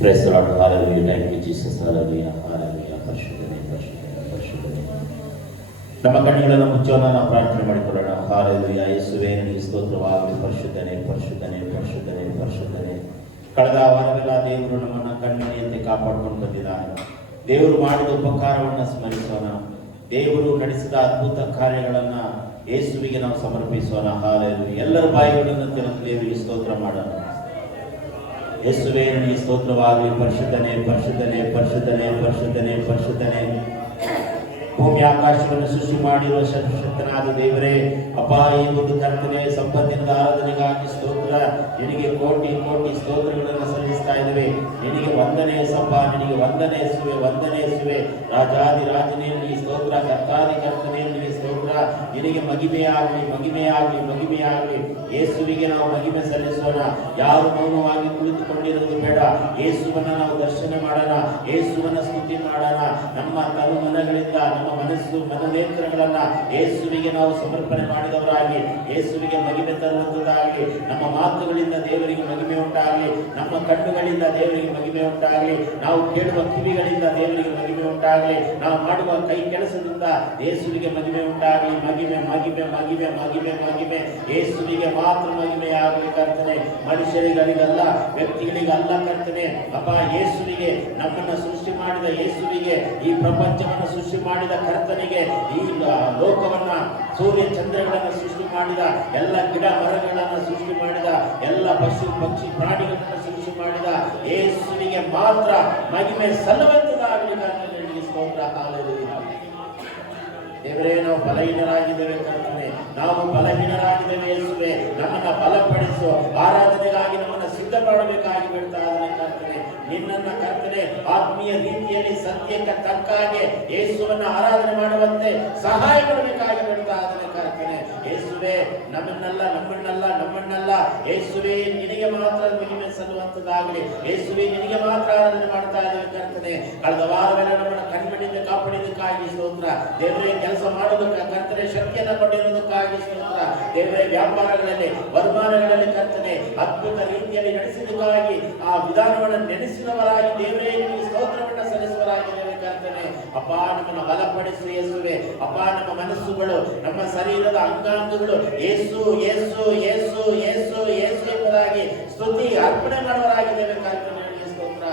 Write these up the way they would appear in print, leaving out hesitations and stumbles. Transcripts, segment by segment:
Praise the Lord. Hallelujah. Thank you, Jesus. Hallelujah. Hallelujah. ಪರಿಶುದ್ಧನೇ, ಪರಿಶುದ್ಧನೇ, ಪರಿಶುದ್ಧನೇ. ನಮ್ಮ ಕಣ್ಣುಗಳನ್ನು ಮುಚ್ಚೋಣ, ನಾವು ಪ್ರಾರ್ಥನೆ ಮಾಡಿಕೊಳ್ಳೋಣ. ಹಾಲೆಲೂಯಾ. ಯೇಸುವೇ, ನಿನಗೆ ಸ್ತೋತ್ರವಾಗಲಿ. ಪರಿಶುದ್ಧನೇ, ಪರಿಶುದ್ಧನೇ, ಪರಿಶುದ್ಧನೇ, ಪರಿಶುದ್ಧನೇ. ಕಳೆದ ವಾರವೆಲ್ಲ ದೇವರು ನಮ್ಮನ್ನು ಕಣ್ಮಣಿಯಂತೆ ಕಾಪಾಡಿಕೊಂಡು ಬಂದಿದ್ದಾರೆ. ದೇವರು ಮಾಡಿದ ಉಪಕಾರವನ್ನು ಸ್ಮರಿಸೋಣ. ದೇವರು ನಡೆಸಿದ ಅದ್ಭುತ ಕಾರ್ಯಗಳನ್ನು ಯೇಸುವಿಗೆ ನಾವು ಸಮರ್ಪಿಸೋಣ. ಹಾಲೆಲೂಯಾ. ಎಲ್ಲರ ಬಾಯಿಗಳನ್ನು ತೆರೆದು ದೇವರಿಗೆ ಸ್ತೋತ್ರ ಮಾಡೋಣ. ಯೇಸುವೇ, ನಿನಗೆ ಸ್ತೋತ್ರವಾಗಲಿ. ಪರಿಶುದ್ಧನೇ, ಪರಿಶುದ್ಧನೇ, ಪರಿಶುದ್ಧನೇ, ಪರಿಶುದ್ಧನೇ, ಪರಿಶುದ್ಧನೇ. ಭೂಮಿ ಆಕಾಶವನ್ನು ಸೃಷ್ಟಿ ಮಾಡಿರುವ ಸರ್ವಶಕ್ತನಾದ ದೇವರೇ, ಅಪ್ಪ, ಈ ಒಂದು ಕರ್ತನೆ ಸಂಪತ್ತಿನ ಆರಾಧನೆಗಾಗಿ ಸ್ತೋತ್ರ. ನಿನಗೆ ಕೋಟಿ ಕೋಟಿ ಸ್ತೋತ್ರಗಳನ್ನು ಸಲ್ಲಿಸ್ತಾ ಇದ್ದೇವೆ. ನಿನಗೆ ವಂದನೆ ಸಪ್ಪ, ನಿನಗೆ ವಂದನೆ ಯೇಸುವೆ, ವಂದನೆ ಯೇಸುವೆ. ರಾಜಾದಿ ರಾಜನೇ ನಿನಗೆ ಸ್ತೋತ್ರ, ಕರ್ತಾದಿ ಕರ್ತನೇ ನಿನಗೆ ಸ್ತೋತ್ರ. ನಿನಗೆ ಮಹಿಮೆಯಾಗಲಿ, ಮಹಿಮೆಯಾಗಲಿ, ಮಹಿಮೆಯಾಗಲಿ. ಯೇಸುವಿಗೆ ನಾವು ಮಹಿಮೆ ಸಲ್ಲಿಸೋಣ. ಯಾರು ಮೌನವಾಗಿ ಕುಳಿತುಕೊಂಡಿರುವುದು ಬೇಡ. ಯೇಸುವನ್ನ ನಾವು ದರ್ಶನ ಮಾಡೋಣ, ಯೇಸುವನ್ನ ಸ್ತುತಿ ಮಾಡೋಣ. ನಮ್ಮ ತನು ಮನಗಳಿಂದ, ನಮ್ಮ ಮನಸ್ಸು ಮನನೇತ್ರಗಳನ್ನ ಯೇಸುವಿಗೆ ನಾವು ಸಮರ್ಪಣೆ ಮಾಡಿದವರಾಗಿ, ಯೇಸುವಿಗೆ ಮಹಿಮೆ ತರುವಂತದ್ದಾಗಲಿ. ನಮ್ಮ ಮಾತುಗಳಿಂದ ದೇವರಿಗೆ ಮಹಿಮೆ ಉಂಟಾಗಲಿ, ನಮ್ಮ ಕಣ್ಣುಗಳಿಂದ ದೇವರಿಗೆ ಮಹಿಮೆ ಉಂಟಾಗಲಿ, ನಾವು ಕೇಳುವ ಕಿವಿಗಳಿಂದ ದೇವರಿಗೆ ಮಹಿಮೆ ಉಂಟಾಗಲಿ, ನಾವು ಮಾಡುವ ಕೈ ಕೆಲಸದಿಂದ ಯೇಸುವಿಗೆ ಮಹಿಮೆ ಉಂಟಾಗಲಿ. ಮಹಿಮೆ, ಮಹಿಮೆ, ಮಹಿಮೆ, ಮಹಿಮೆ, ಮಹಿಮೆ ಯೇಸುವಿಗೆ ಮಾತ್ರ ಮಹಿಮೆಯಾಗಲಿ ಕರ್ತನೆ. ಮನುಷ್ಯರಿಗಳಿಗಲ್ಲ, ವ್ಯಕ್ತಿಗಳಿಗಲ್ಲ ಕರ್ತನೆ. ಅಪ್ಪ, ಯೇಸುವಿಗೆ, ನಮ್ಮನ್ನು ಸೃಷ್ಟಿ ಮಾಡಿದ ಯೇಸುವಿಗೆ, ಈ ಪ್ರಪಂಚವನ್ನು ಸೃಷ್ಟಿ ಮಾಡಿದ ಕರ್ತನಿಗೆ, ಈ ಲೋಕವನ್ನ, ಸೂರ್ಯ ಚಂದ್ರಗಳನ್ನು ಸೃಷ್ಟಿ ಮಾಡಿದ, ಎಲ್ಲ ಗಿಡ ಮರಗಳನ್ನು ಸೃಷ್ಟಿ ಮಾಡಿದ, ಎಲ್ಲ ಪಶು ಪಕ್ಷಿ ಪ್ರಾಣಿಗಳನ್ನು ಸೃಷ್ಟಿ ಮಾಡಿದ ಯೇಸುವಿಗೆ ಮಾತ್ರ ಮಹಿಮೆ ಸಲ್ಲುವಂತದಾಗಲಿ ಕರ್ತನೆ. ಸ್ತೋತ್ರ. ಹಾಲೆಲೂಯಾ. ದೇವರೇ, ನಾವು ಬಲಹೀನರಾಗಿದ್ದೇವೆ ಕರ್ತನೆ, ನಾವು ಬಲಹೀನರಾಗಿದ್ದೇವೆ ಯೇಸುವೆ. ನಮ್ಮನ್ನ ಬಲಪಡಿಸು, ಆರಾಧನೆಗಾಗಿ ನಮ್ಮನ್ನು ಸಿದ್ಧ ಮಾಡಬೇಕಾಗಿ ಬಿಡ್ತಾ ಇದ್ದಾನೆ ಕರ್ತನೆ. ನಿನ್ನನ್ನ ಕರ್ತನೆ ಆತ್ಮೀಯ ರೀತಿಯಲ್ಲಿ ಸತ್ಯಕ್ಕೆ ತಕ್ಕಾಗೆ ಯೇಸುವನ್ನ ಆರಾಧನೆ ಮಾಡುವಂತೆ ಸಹಾಯ ಮಾಡಬೇಕಾಗಿ ಬಿಡ್ತಾ ಇದ್ದಾನೆ ಕರ್ತನೆ. ಯೇಸುವೆ, ನಮ್ಮನ್ನಲ್ಲ, ನಮ್ಮನ್ನಲ್ಲ, ನಮ್ಮನ್ನಲ್ಲ ಯೇಸುವೆ, ನಿನಗೆ ಮಾತ್ರ ಮಹಿಮೆ ಸಲ್ಲುವಂತದ್ದಾಗಲಿ. ಯೇಸುವೆ, ನಿನಗೆ ಮಾತ್ರ ಆರಾಧನೆ ಮಾಡ್ತಾ ಇದ್ದೇವೆ ಕರ್ತನೆ. ಕಳೆದ ವಾರವೆಲ್ಲ ನಮ್ಮನ್ನು ಕಣ್ಮಣಿಯಿಂದ ಕಾಪಾಡಿದ್ದಕ್ಕಾಗಿ ಸ್ತೋತ್ರ. ದೇವರೇ, ಕೆಲಸ ಮಾಡೋದಕ್ಕೆ ಕರ್ತನೆ ಶಕ್ತಿಯನ್ನು ಕೊಟ್ಟಿರುವುದಕ್ಕಾಗಿ ಸ್ತೋತ್ರ. ದೇವರೇ, ವ್ಯಾಪಾರಗಳಲ್ಲಿ, ವರಮಾನಗಳಲ್ಲಿ ಕರ್ತನೆ ಅದ್ಭುತ ರೀತಿಯಲ್ಲಿ ನಡೆಸಿದ್ದಕ್ಕಾಗಿ, ಆ ವಿಧಾನವನ್ನು ನೆನೆಸಿದವರಾಗಿ ದೇವರೇ ನಿಮಗೆ ಸ್ತೋತ್ರವನ್ನು ಸಲ್ಲಿಸುವರಾಗಿದ್ದೇವೆ ಕರ್ತನೆ. ಅಪ್ಪ, ನಮ್ಮನ್ನು ಬಲಪಡಿಸು ಯೇಸುವೆ. ಅಪ್ಪ, ನಮ್ಮ ಮನಸ್ಸುಗಳು, ನಮ್ಮ ಶರೀರದ ಅಂಗಾಂಗಗಳು ಯೇಸು ಯೇಸು ಯೇಸು ಯೇಸು ಯೇಸು ಎಂಬುದಾಗಿ ಸ್ತುತಿ ಅರ್ಪಣೆ ಮಾಡುವರಾಗಿದ್ದೇವೆ ಕರ್ತನೆ. ಸ್ತೋತ್ರ.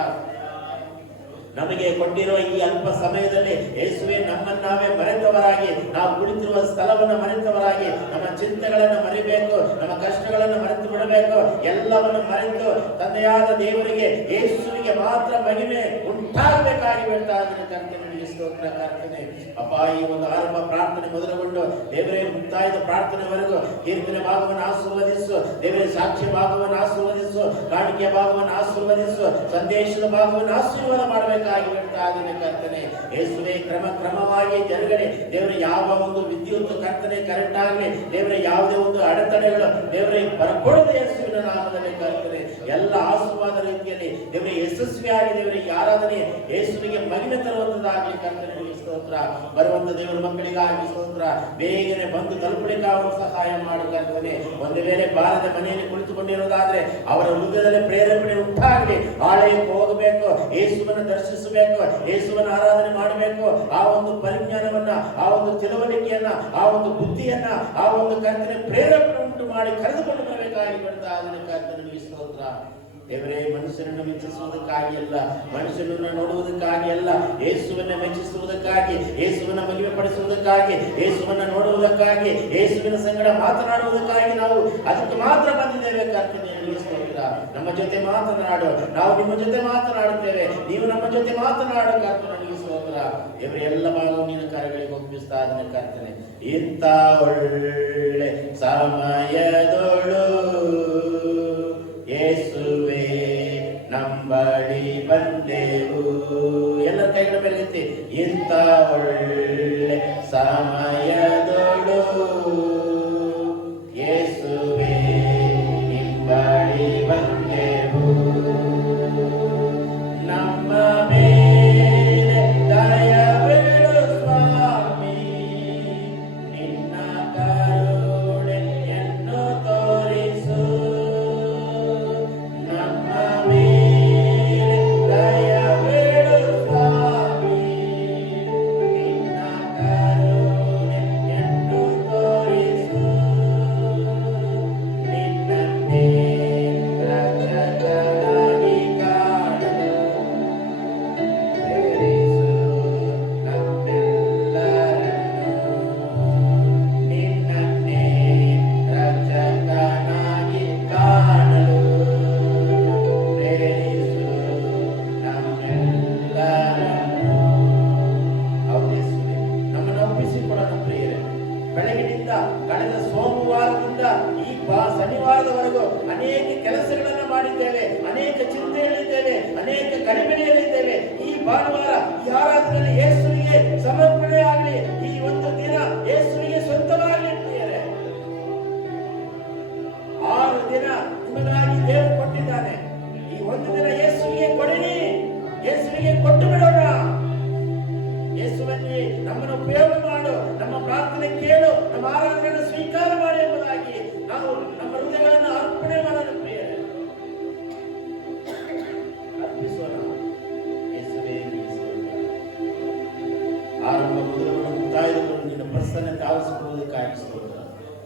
ನಮಗೆ ಕೊಟ್ಟಿರುವ ಈ ಅಲ್ಪ ಸಮಯದಲ್ಲಿ ಯೇಸುವೆ, ನಮ್ಮನ್ನು ನಾವೇ ಮರೆತವರಾಗಿ, ನಾವು ಕುಳಿತಿರುವ ಸ್ಥಳವನ್ನು ಮರೆತವರಾಗಿ, ನಮ್ಮ ಚಿಂತೆಗಳನ್ನು ಮರಿಬೇಕು, ನಮ್ಮ ಕಷ್ಟಗಳನ್ನು ಮರೆತು ಬಿಡಬೇಕು. ಎಲ್ಲವನ್ನು ಮರೆತು ತಂದೆಯಾದ ದೇವರಿಗೆ, ಯೇಸುವಿಗೆ ಮಾತ್ರ ಮಹಿಮೆ ಉಂಟಾಗಬೇಕಾಗಿ ಬಿಡ್ತಾ ಇದ್ದೇನೆ ಕರ್ತನೆ. ಸ್ತೋತ್ರ ಕರ್ತನೆ. ಅಪ್ಪ, ಈ ಒಂದು ಆರಂಭ ಪ್ರಾರ್ಥನೆ ಮೊದಲುಗೊಂಡು ದೇವರೇ ಮುಕ್ತಾಯದ ಪ್ರಾರ್ಥನೆವರೆಗೂ ಕೀರ್ತನೆ ಭಾಗವನ್ನು ಆಶೀರ್ವದಿಸು. ದೇವರೇ, ಸಾಕ್ಷಿ ಭಾಗವನ್ನು ಆಶೀರ್ವದಿಸು, ಕಾಣಿಕೆಯ ಭಾಗವನ್ನು ಆಶೀರ್ವದಿಸು, ಸಂದೇಶದ ಭಾಗವನ್ನು ಆಶೀರ್ವಾದ ಮಾಡಬೇಕಾಗಿ ಬಿಡ್ತಾ ಇದ್ದೇನೆ ಕರ್ತನೆ. ಯೇಸುವೆ, ಕ್ರಮವಾಗಿ ಜನಗಳೇ ದೇವರೇ, ಯಾವ ಒಂದು ವಿದ್ಯುತ್ ಕರ್ತನೆ, ಕರೆಂಟ್ ಆಗಲಿ ದೇವರೇ, ಯಾವುದೇ ಒಂದು ಅಡೆತಡೆಗಳು ದೇವರೇ ಬರಕೊಡದೆ ಯೇಸುವಿನ ನಾಮದಲ್ಲಿ ಕರ್ತನೆ ಎಲ್ಲ ಆಶೀರ್ವಾದ ರೀತಿಯಲ್ಲಿ ದೇವರೇ ಯಶಸ್ವಿಯಾಗಿ ದೇವರೇ ಈ ಆರಾಧನೆ ಯೇಸುವಿಗೆ ಮಹಿಮೆ ತರುವಂತದ್ದಾಗಲಿ ಕರ್ತನೆ. ಸ್ತೋತ್ರ. ಬರುವಂತ ದೇವರ ಮಕ್ಕಳಿಗಾಗಿ ಸ್ತೋತ್ರ. ಬೇಗನೆ ಬಂದು ತಲುಪಲಿಕ್ಕೆ ಅವರು ಸಹಾಯ ಮಾಡು ಕರ್ತನೆ. ಒಂದು ವೇಳೆ ಬಾರದ ಮನೆಯಲ್ಲಿ ಕುಳಿತುಕೊಂಡಿರೋದಾದ್ರೆ ಅವರ ಹೃದಯದಲ್ಲಿ ಪ್ರೇರೇಪಣೆ ಉಂಟಾಗಲಿ. ಆಲಯಕ್ಕೆ ಹೋಗಬೇಕು, ಯೇಸುವನ್ನು ದರ್ಶಿಸಬೇಕು, ಯೇಸುವನ್ನು ಆರಾಧನೆ ಮಾಡಬೇಕು. ಆ ಒಂದು ಪರಿಜ್ಞಾನವನ್ನ, ಆ ಒಂದು ತಿಳುವಳಿಕೆಯನ್ನ, ಆ ಒಂದು ಬುದ್ಧಿಯನ್ನ, ಆ ಒಂದು ಕರ್ತನೆ ಪ್ರೇರೇಪಣೆ ಉಂಟು ಮಾಡಿ ಕರೆದುಕೊಂಡು ಬರಬೇಕಾಗಿ ಬಿಡ್ತಾ ಅದನ್ನು ಕರ್ತನೆ. ಸ್ತೋತ್ರ. ದೇವರೇ, ಮನುಷ್ಯನನ್ನು ಮೆಚ್ಚಿಸುವುದಕ್ಕಾಗಿ ಅಲ್ಲ, ಮನುಷ್ಯನನ್ನು ನೋಡುವುದಕ್ಕಾಗಿ ಅಲ್ಲ, ಯೇಸುವನ್ನು ಮೆಚ್ಚಿಸುವುದಕ್ಕಾಗಿ, ಯೇಸುವನ್ನು ಮಹಿಮೆ ಪಡಿಸುವುದಕ್ಕಾಗಿ, ಯೇಸುವನ್ನು ನೋಡುವುದಕ್ಕಾಗಿ, ಯೇಸುವಿನ ಸಂಗಡ ಮಾತನಾಡುವುದಕ್ಕಾಗಿ ನಾವು ಅದಕ್ಕೆ ಮಾತ್ರ ಬಂದಿದ್ದೇವೆ ಕರ್ತನೆ. ಸ್ತೋತ್ರ. ನಮ್ಮ ಜೊತೆ ಮಾತನಾಡು, ನಾವು ನಿಮ್ಮ ಜೊತೆ ಮಾತನಾಡುತ್ತೇವೆ, ನೀವು ನಮ್ಮ ಜೊತೆ ಮಾತನಾಡು ಕರ್ತನೆ. ಸ್ತೋತ್ರ. ದೇವರೇ, ಎಲ್ಲ ಭಾಗವು ನಿನ್ನ ಕಾರ್ಯಗಳಿಗೆ ಒಪ್ಪಿಸ್ತಾ ಇದ್ದೇನೆ ಕರ್ತನೆ. ಇಂಥ ಒಳ್ಳೆ ಸಮಯದೊಳು ಯೇಸುವೆ ನಂಬಳಿ ಬಂದೆವು. ಎಲ್ಲ ಕೈಗಳ ಮೇಲೆ ಎತ್ತಿ. ಇಂಥ ಒಳ್ಳೆ ಸಮಯದೊಳು ಯೇಸುವೆ ನಿಂಬಳಿ ಬಂದೆವು. ನಮ್ಮ ಮೇಲೆ ದಯವಿಡು ಸ್ವಾಮಿ, ನಿನ್ನ ಕರುಣೆಯನ್ನು ತೋರಿಸು. ನಮ್ಮ ಮೇಲೆ ಸ್ತೋತ್ರ.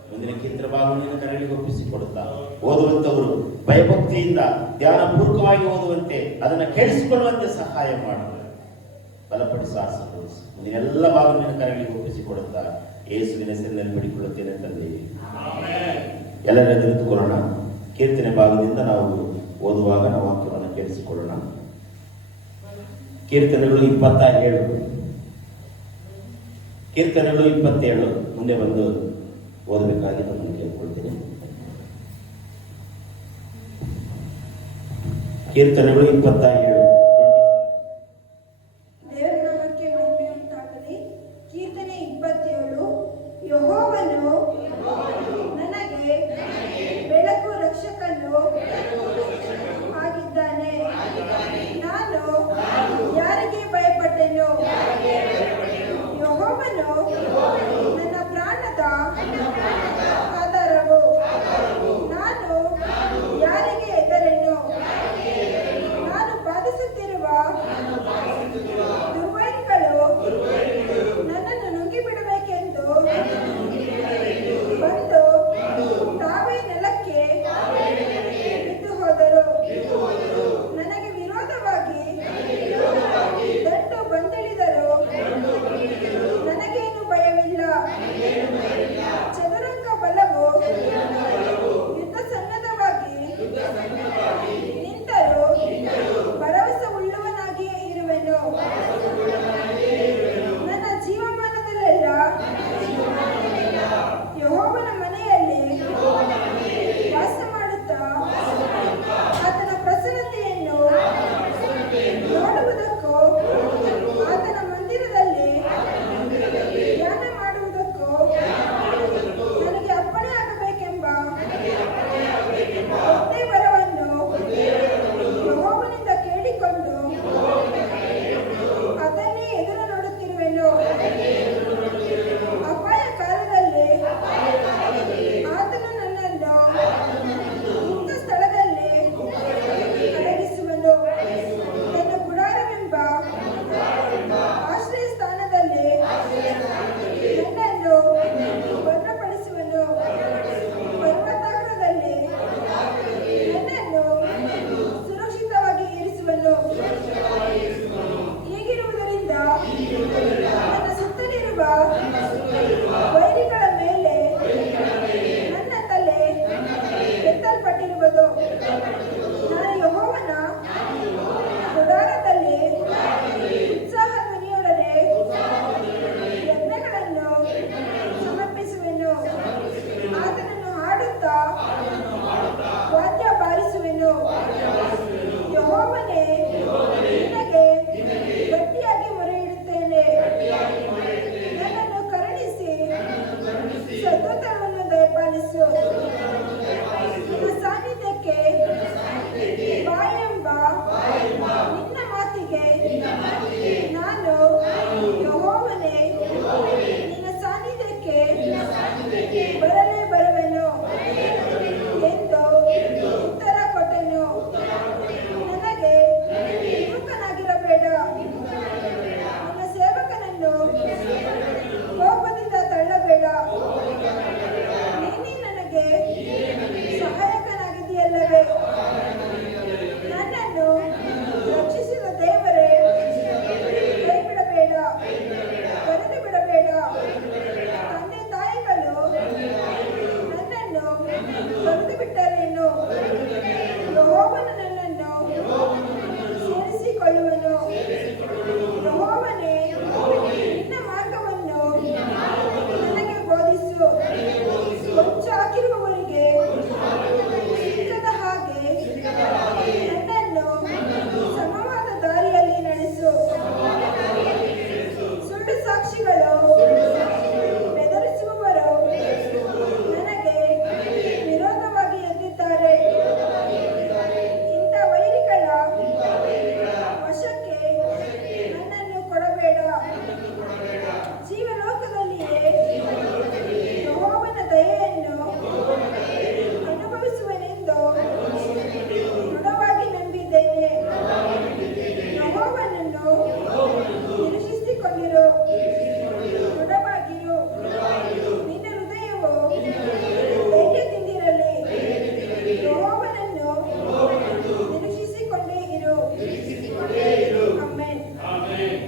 ಮುಂದಿನ ಕೀರ್ತನ ಭಾಗವನ್ನು ಕರೆಗಳಿಗೆ ಒಪ್ಪಿಸಿಕೊಡುತ್ತಾ ಓದುವಂತವರು ಭಯಭಕ್ತಿಯಿಂದ ಧ್ಯಾನಪೂರ್ವಕವಾಗಿ ಓದುವಂತೆ ಅದನ್ನು ಕೇಳಿಸಿಕೊಳ್ಳುವಂತೆ ಸಹಾಯ ಮಾಡು, ಬಲಪಡಿಸಿ ಆಶೀರ್ವದಿಸು. ಮುಂದಿನ ಎಲ್ಲ ಭಾಗವನ್ನು ಕರೆಗಳಿಗೆ ಒಪ್ಪಿಸಿಕೊಡುತ್ತಾ ಯೇಸುವಿನ ಹೆಸರಿನಲ್ಲಿ ಬೇಡಿಕೊಳ್ಳುತ್ತೇನೆ ತಂದೆ. ಎಲ್ಲರ ನಿಂತುಕೊಳ್ಳೋಣ. ಕೀರ್ತನೆ ಭಾಗದಿಂದ ನಾವು ಓದುವಾಗ ನಾವು ವಾಕ್ಯವನ್ನು ಕೇಳಿಸಿಕೊಳ್ಳೋಣ. ಕೀರ್ತನೆಗಳು 27, ಕೀರ್ತನೆಗಳು 27 ಮುಂದೆ ಬಂದು ಓದಬೇಕಾಗಿ ನಾನು ಕೇಳ್ಕೊಳ್ತೀನಿ. ಕೀರ್ತನೆಗಳು 27. ದೇವರ ನಾಮಕ್ಕೆ ಮಹಿಮೆ ಉಂಟಾಗಲಿ. ಕೀರ್ತನೆ 27. ಯೆಹೋವನು ನನಗೆ ಬೆಳಕು ರಕ್ಷಕನು ಆಗಿದ್ದಾನೆ. ನಾನು ಯಾರಿಗೆ ಭಯಪಟ್ಟೆನು? ಯೆಹೋವನು ನನ್ನ ಪ್ರಾಣದ ಆಧಾರವು. ನಾನು ಯಾರಿಗೆ ಹೆದರೆನು? ನಾನು ಬಾಧಿಸ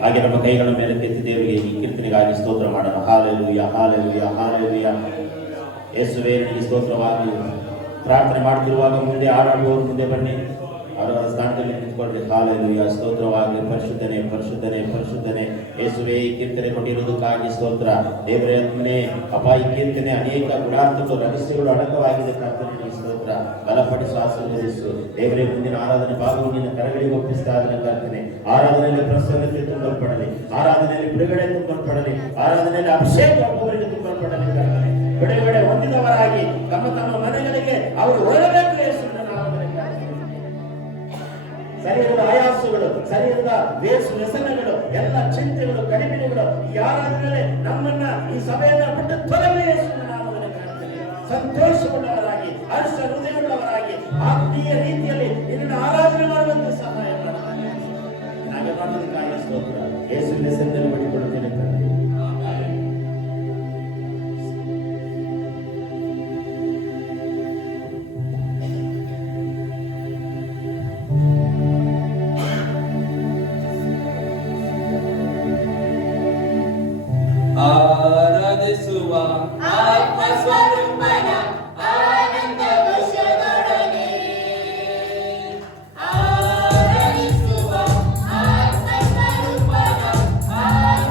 ಹಾಗೆ ನಮ್ಮ ಕೈಗಳ ಮೇಲೆ ಕೆತ್ತಿ ದೇವರಿಗೆ ಈ ಕೀರ್ತನೆಗಾಗಿ ಸ್ತೋತ್ರ ಮಾಡೋಣ. Hallelujah, hallelujah, hallelujah. ಯೇಸುವೇ ನಿನಗೆ ಸ್ತೋತ್ರವಾಗಿ. ಪ್ರಾರ್ಥನೆ ಮಾಡುತ್ತಿರುವಾಗ ಮುಂದೆ ಆಡಾಡುವವರು ಮುಂದೆ ಬನ್ನಿ, ಅವರ ಸ್ಥಾನದಲ್ಲಿ ನಿಂತ್ಕೊಳ್ಳಿ. ಹಾಲೆಲೂಯ, ಸ್ತೋತ್ರವಾಗಿ. ಪರಿಶುದ್ಧನೆ, ಪರಿಶುದ್ಧನೆ, ಪರಿಶುದ್ಧನೆ. ಯೇಸುವೇ ಈ ಕೀರ್ತನೆ ಕೊಟ್ಟಿರುವುದಕ್ಕಾಗಿ ಸ್ತೋತ್ರ. ದೇವರೇ ಅಪ್ಪ, ಈ ಕೀರ್ತನೆ ಅನೇಕ ಗುಣಾರ್ಥಗಳು ರಹಸ್ಯಗಳು ಅಡಕವಾಗಿದೆ. ಪ್ರಾರ್ಥನೆ ಸ್ತೋತ್ರ. ಬಲಪಡಿಸು, ಆಶೀರ್ವದಿಸು ದೇವರೇ. ಮುಂದಿನ ಆರಾಧನೆ ಭಾಗವು ನಿನ್ನ ಕರಗಳಿಗೆ ಒಪ್ಪಿಸ್ತಾ ಅದನ್ನು ಪ್ರಾರ್ಥನೆ. ಆರಾಧನೆಯಲ್ಲಿ ಪ್ರಸನ್ನತೆ ತುಂಬಲ್ಪಡಲಿ, ಆರಾಧನೆಯಲ್ಲಿ ಬಿಡುಗಡೆ ತುಂಬಲ್ಪಡಲಿ, ಆರಾಧನೆಯಲ್ಲಿ ಅಭಿಷೇಕ ಒಬ್ಬೊಬ್ಬರಿಗೆ ತುಂಬಲ್ಪಡಲಿ. ಪ್ರಾರ್ಥನೆ ಬಿಡುಗಡೆ ಹೊಂದಿದವರಾಗಿ ತಮ್ಮ ತಮ್ಮ ಮನೆಗಳಿಗೆ ಅವರು ಹೊರಬೇಕು. ಯೇಸುವಿನ ನಾಮದಲ್ಲಿ ಶರೀರದ ಆಯಾಸಗಳು, ಶರೀರದ ವ್ಯಸನಗಳು, ಎಲ್ಲ ಚಿಂತೆಗಳು, ಕಡಿಮೆಗಳು ಈ ಆರಾಧನೆಯಲ್ಲಿ ನಮ್ಮನ್ನ, ಈ ಸಭೆಯನ್ನ ಬಿಟ್ಟು ತೊಲಗಲಿ. ಯೇಸುವಿನ ನಾಮದಲ್ಲಿ ಸಂತೋಷವುಳ್ಳವರಾಗಿ, ಹರ್ಷ ಹೃದಯವುಳ್ಳವರಾಗಿ, ಆತ್ಮೀಯ ರೀತಿಯಲ್ಲಿ ನಿನ್ನನ್ನು ಆರಾಧನೆ ಮಾಡುವಂತೆ ಸಹಾಯ ಮಾಡ್ತಾರೆ. ಹಾಗೆ ಮಾಡೋದಕ್ಕಾಗಿ ಸ್ತೋತ್ರ. ಯೇಸುವಿನ ಹೆಸರಿನಲ್ಲಿ ಮಾಡಿಕೊಳ್ಳುತ್ತೇನೆ. ಆರಾಧಿಸುವ ಆತ್ಮಸ್ವರೂಪನ ಆನಂದ ಘೋಷದೊಡನೆ, ಆರಾಧಿಸುವ ಆತ್ಮಸ್ವರೂಪನ ಆನಂದ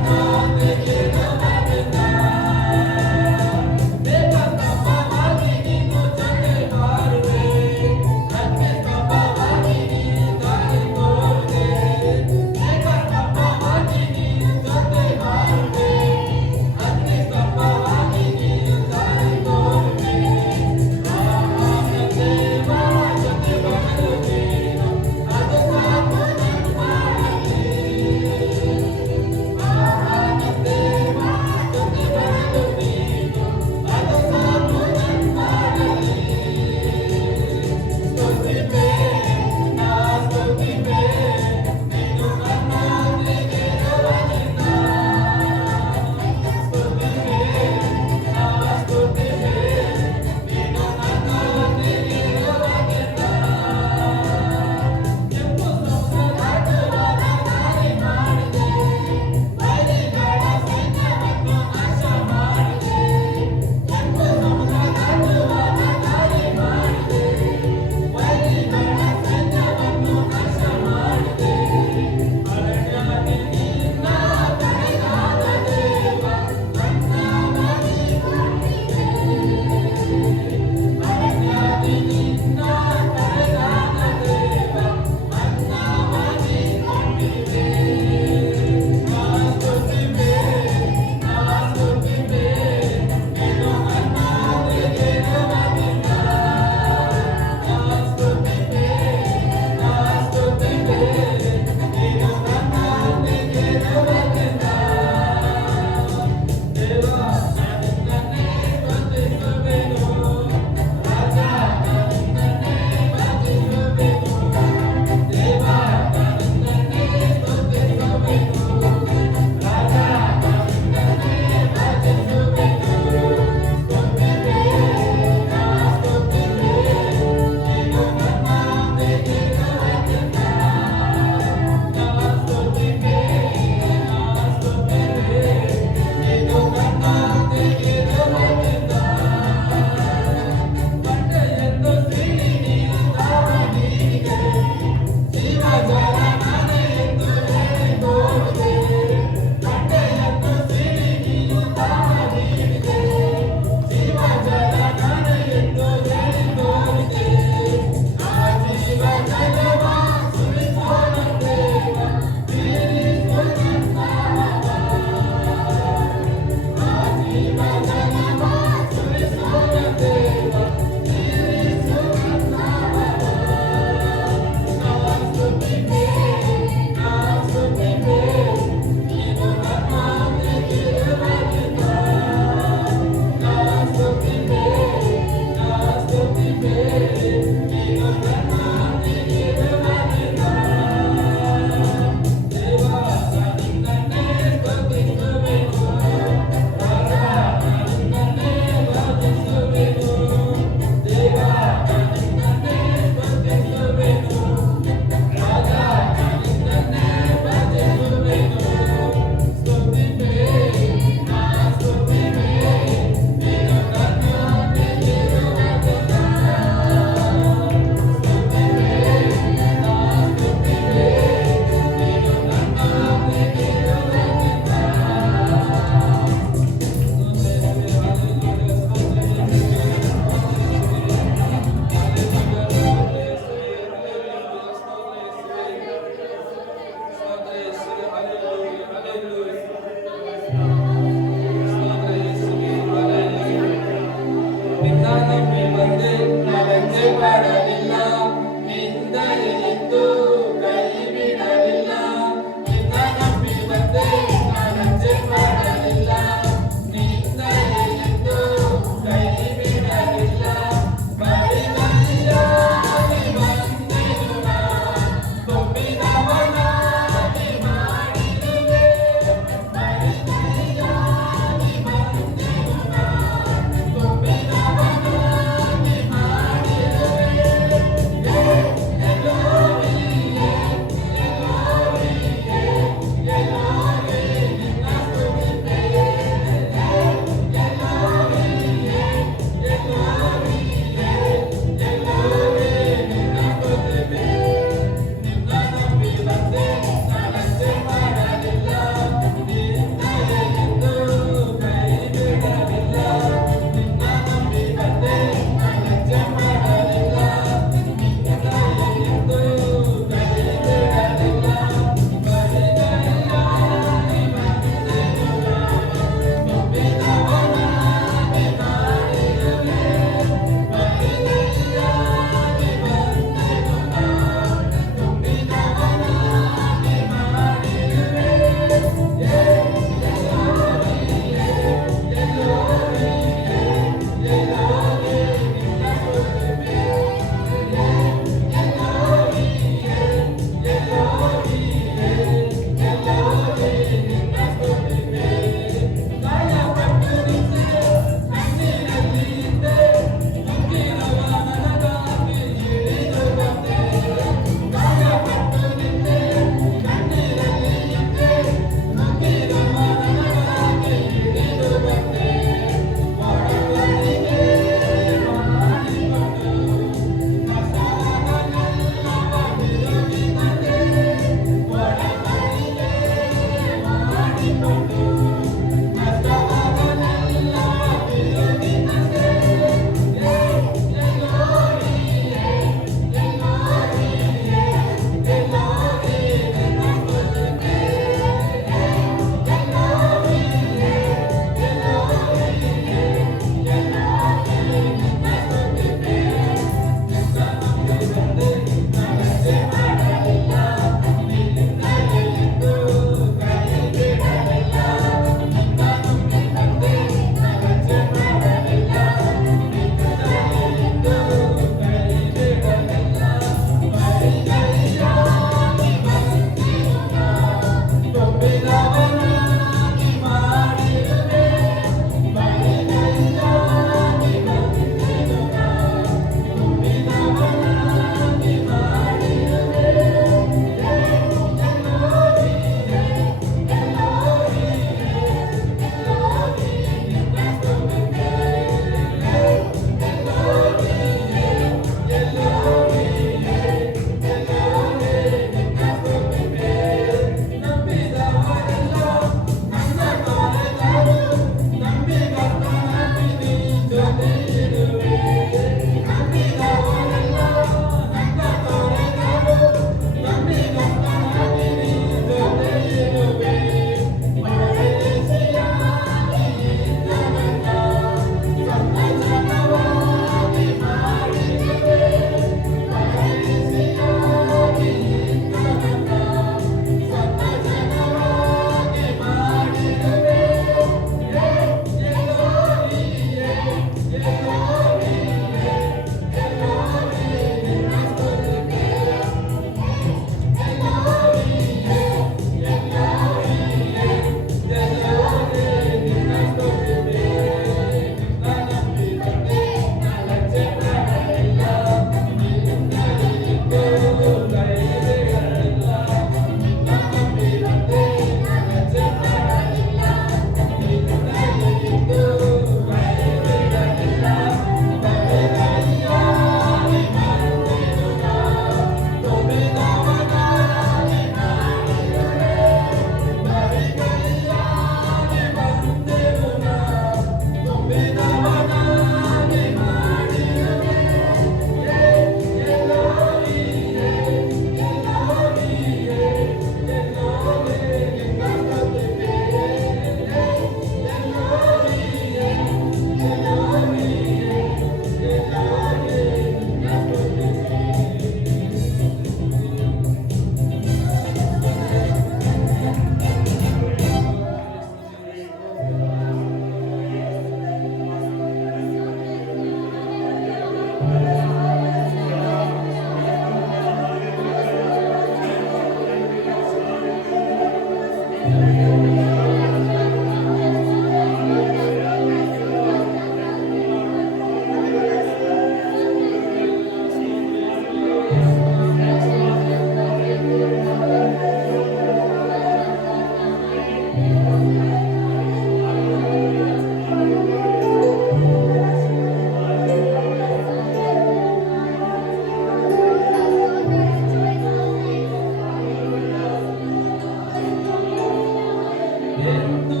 ಎಂದು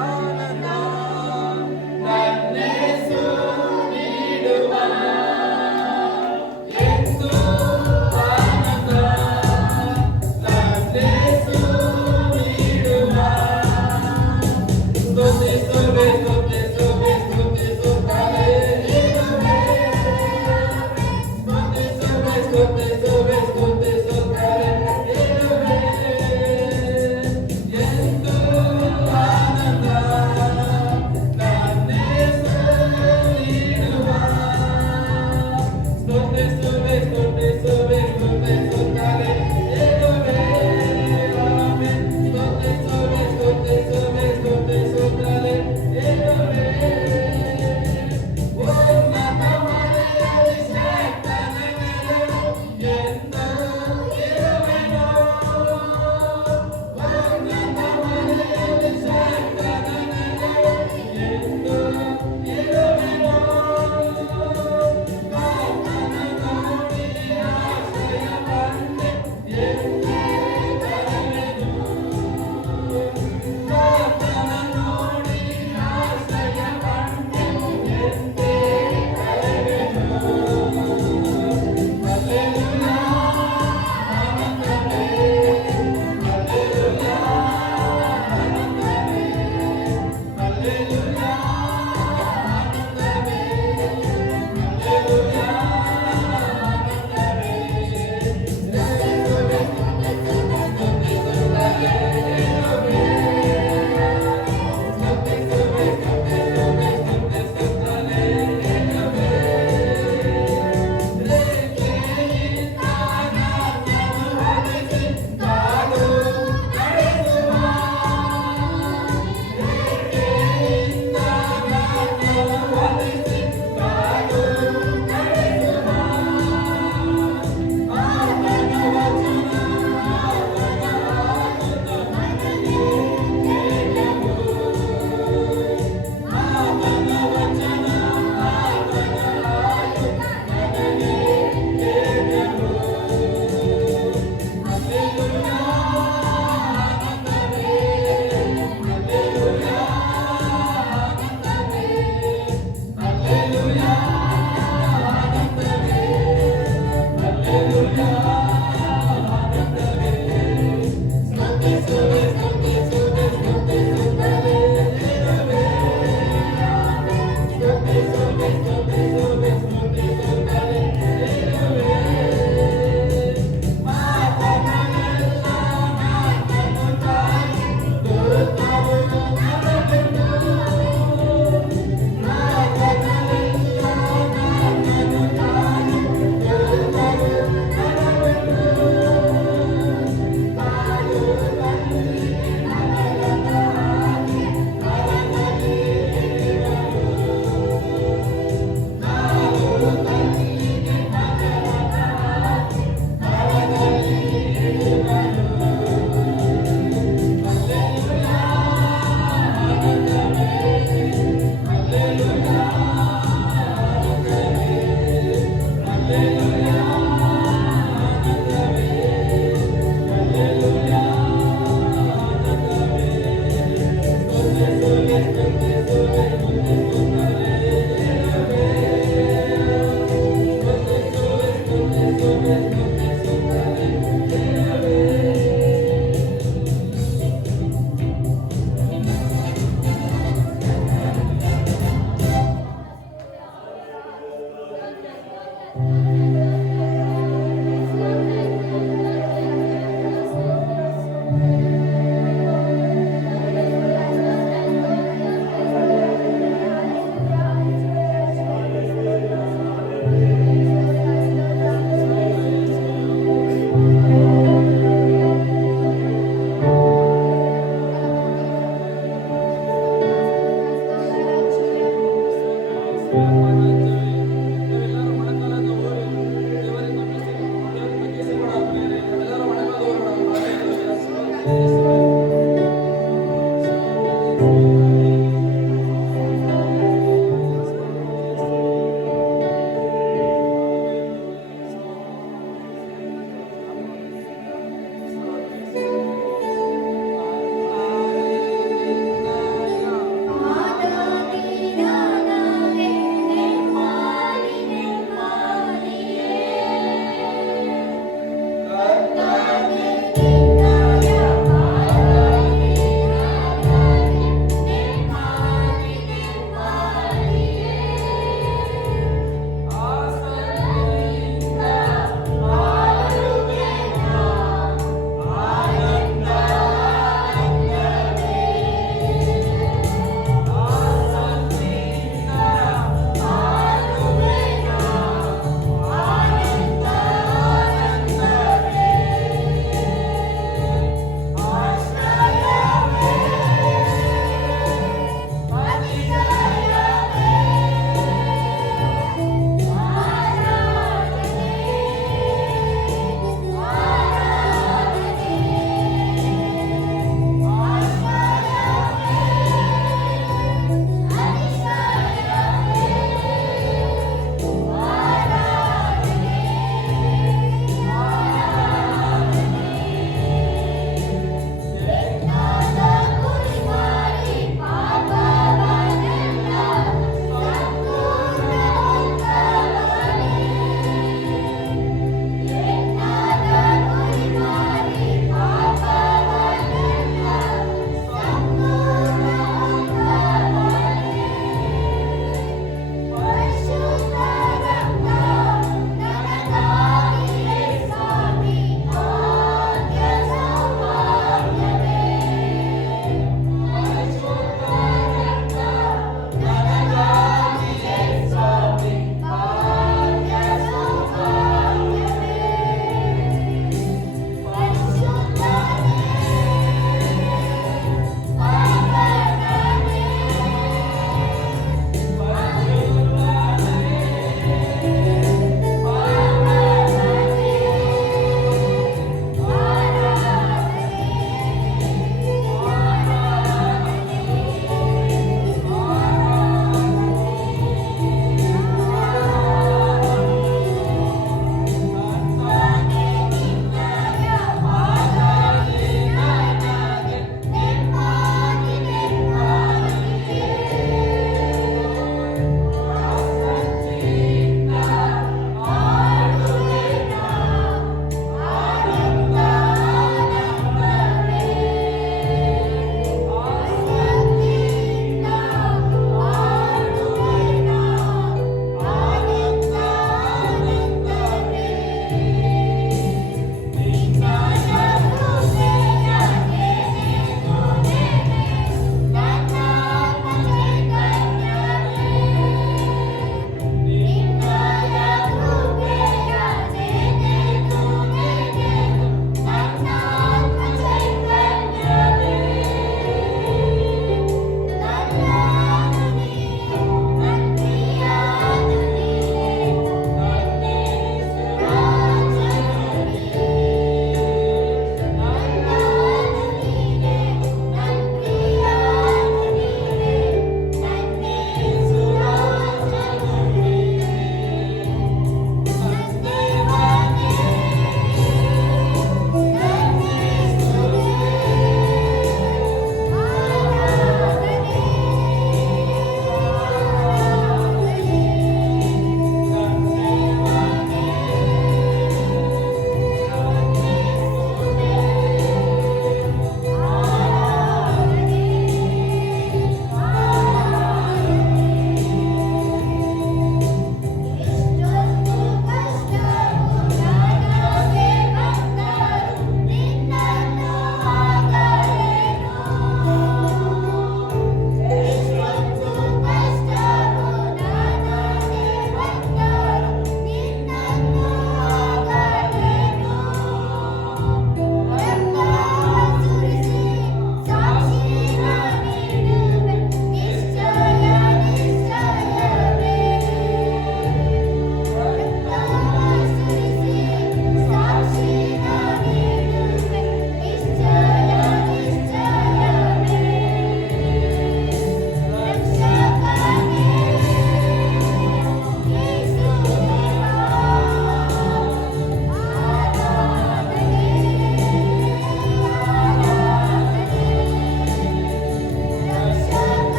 ಆನಂದ ನನ್ನೆಸು ನೀಡುವ ಎಂದು ಆನಂದ ನನ್ನೆಸು ನೀಡುವ ಸ್ತುತಿಸುವೆ ಸ್ತುತಿಸುವೆ ಸ್ತುತಿಸುತ್ತಲೇ ಇರುವೆ ಸ್ತುತಿಸುವೆ ಸ್ತುತಿಸುವೆ ಸ್ತುತಿಸುತ್ತಲೇ ಇರುವೆ ಎಂದು ಕರ್ತನೇ ನಿನ್ನಯ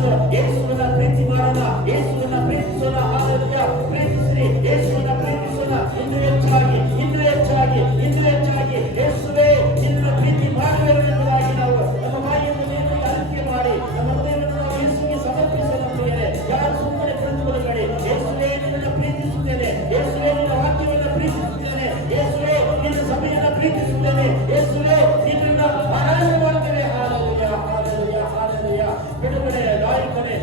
ಪ್ರೀತಿಸಲು ಯೇಸುವನ್ನ ಪ್ರೀತಿ ಮಾಡೋಣ, ಯೇಸುವನ್ನ ಪ್ರೀತಿಸೋಣ. ಹಾಲೆಲೂಯಾ. ಪ್ರೀತಿಸ್ರಿ, ಯೇಸುವನ್ನ ಪ್ರೀತಿಸೋಣ. ಇನ್ನೂ ಹೆಚ್ಚಾಗಿ, ಇನ್ನೂ ಹೆಚ್ಚಾಗಿ, ಇನ್ನೂ ಹೆಚ್ಚಾಗಿ ಯೇಸುವೇ ನಿನ್ನ ಪ್ರೀತಿ ಮಾಡುವವರೆಂಬುದಾಗಿ ನಾವು ನಮ್ಮ ಬಾಯಿಯನ್ನು ದೇವರಿಗೆ ಅರಿಕೆ ಮಾಡಿ ನಮ್ಮ ಹೃದಯವನ್ನು ನಾವು ಯೇಸುವಿಗೆ ಸಮರ್ಪಿಸೋಣ. ಪ್ರಿಯರೇ, ಯಾರು ಸುಮ್ಮನೆ ಕುಳಿತುಕೊಳ್ಳಬೇಡಿ. ಯೇಸುವೇ ನಿನ್ನನ್ನು ಪ್ರೀತಿಸುತ್ತೇನೆ, ಯೇಸುವೇ ನಿನ್ನ ವಾಕ್ಯವನ್ನು ಪ್ರೀತಿಸುತ್ತೇನೆ, ಯೇಸುವೇ ನಿನ್ನ ಸಭೆಯನ್ನು ಪ್ರೀತಿಸುತ್ತೇನೆ, ಯೇಸುವೇ ನಿನ್ನನ್ನು ಆರಾಧನೆ ಮಾಡ್ತೇನೆ. Hallelujah, hallelujah, hallelujah. ಬಿಡುಗಡೆ, ನಾಯಕನೇ,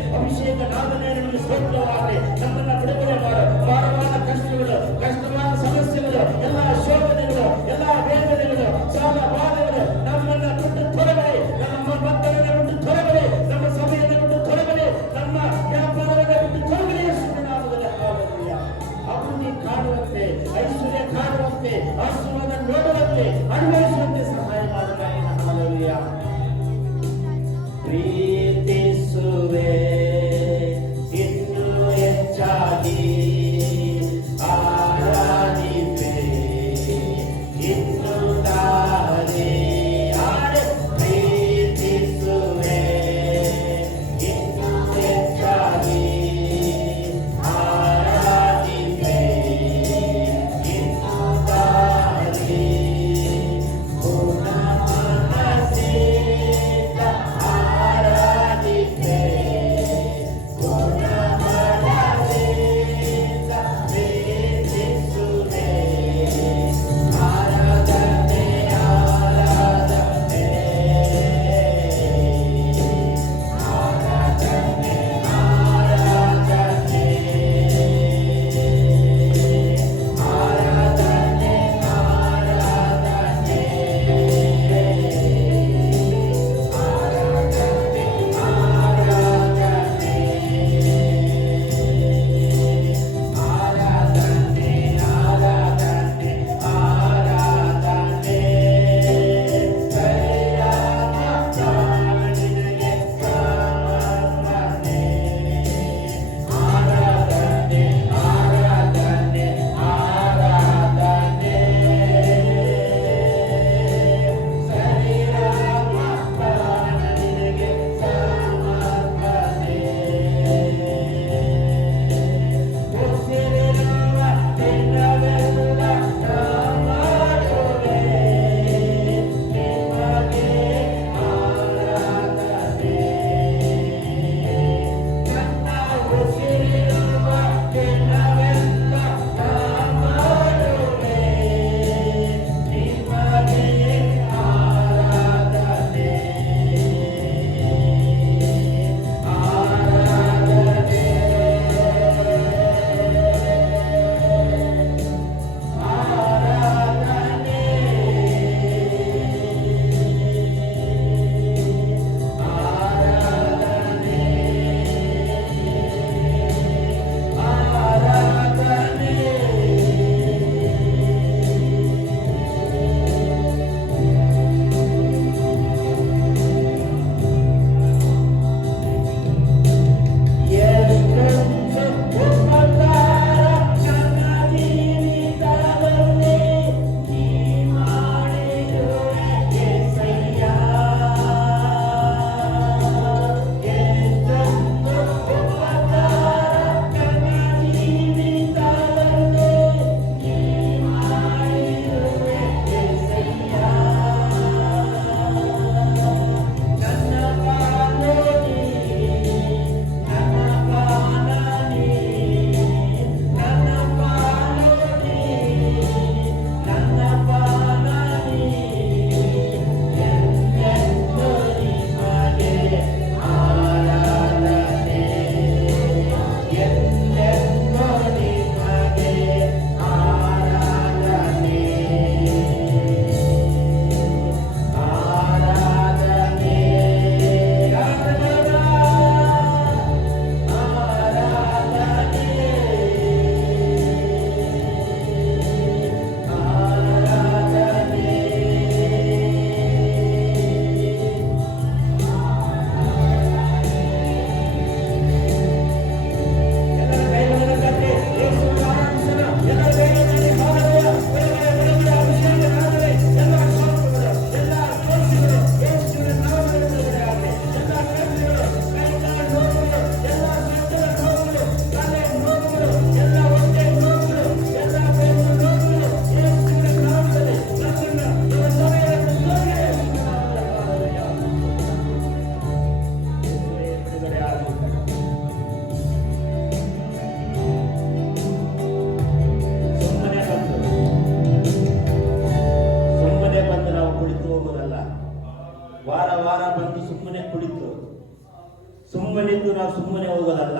ಸುಮ್ಮನಿದ್ದು ನಾವು ಸುಮ್ಮನೆ ಹೋಗೋದಲ್ಲ,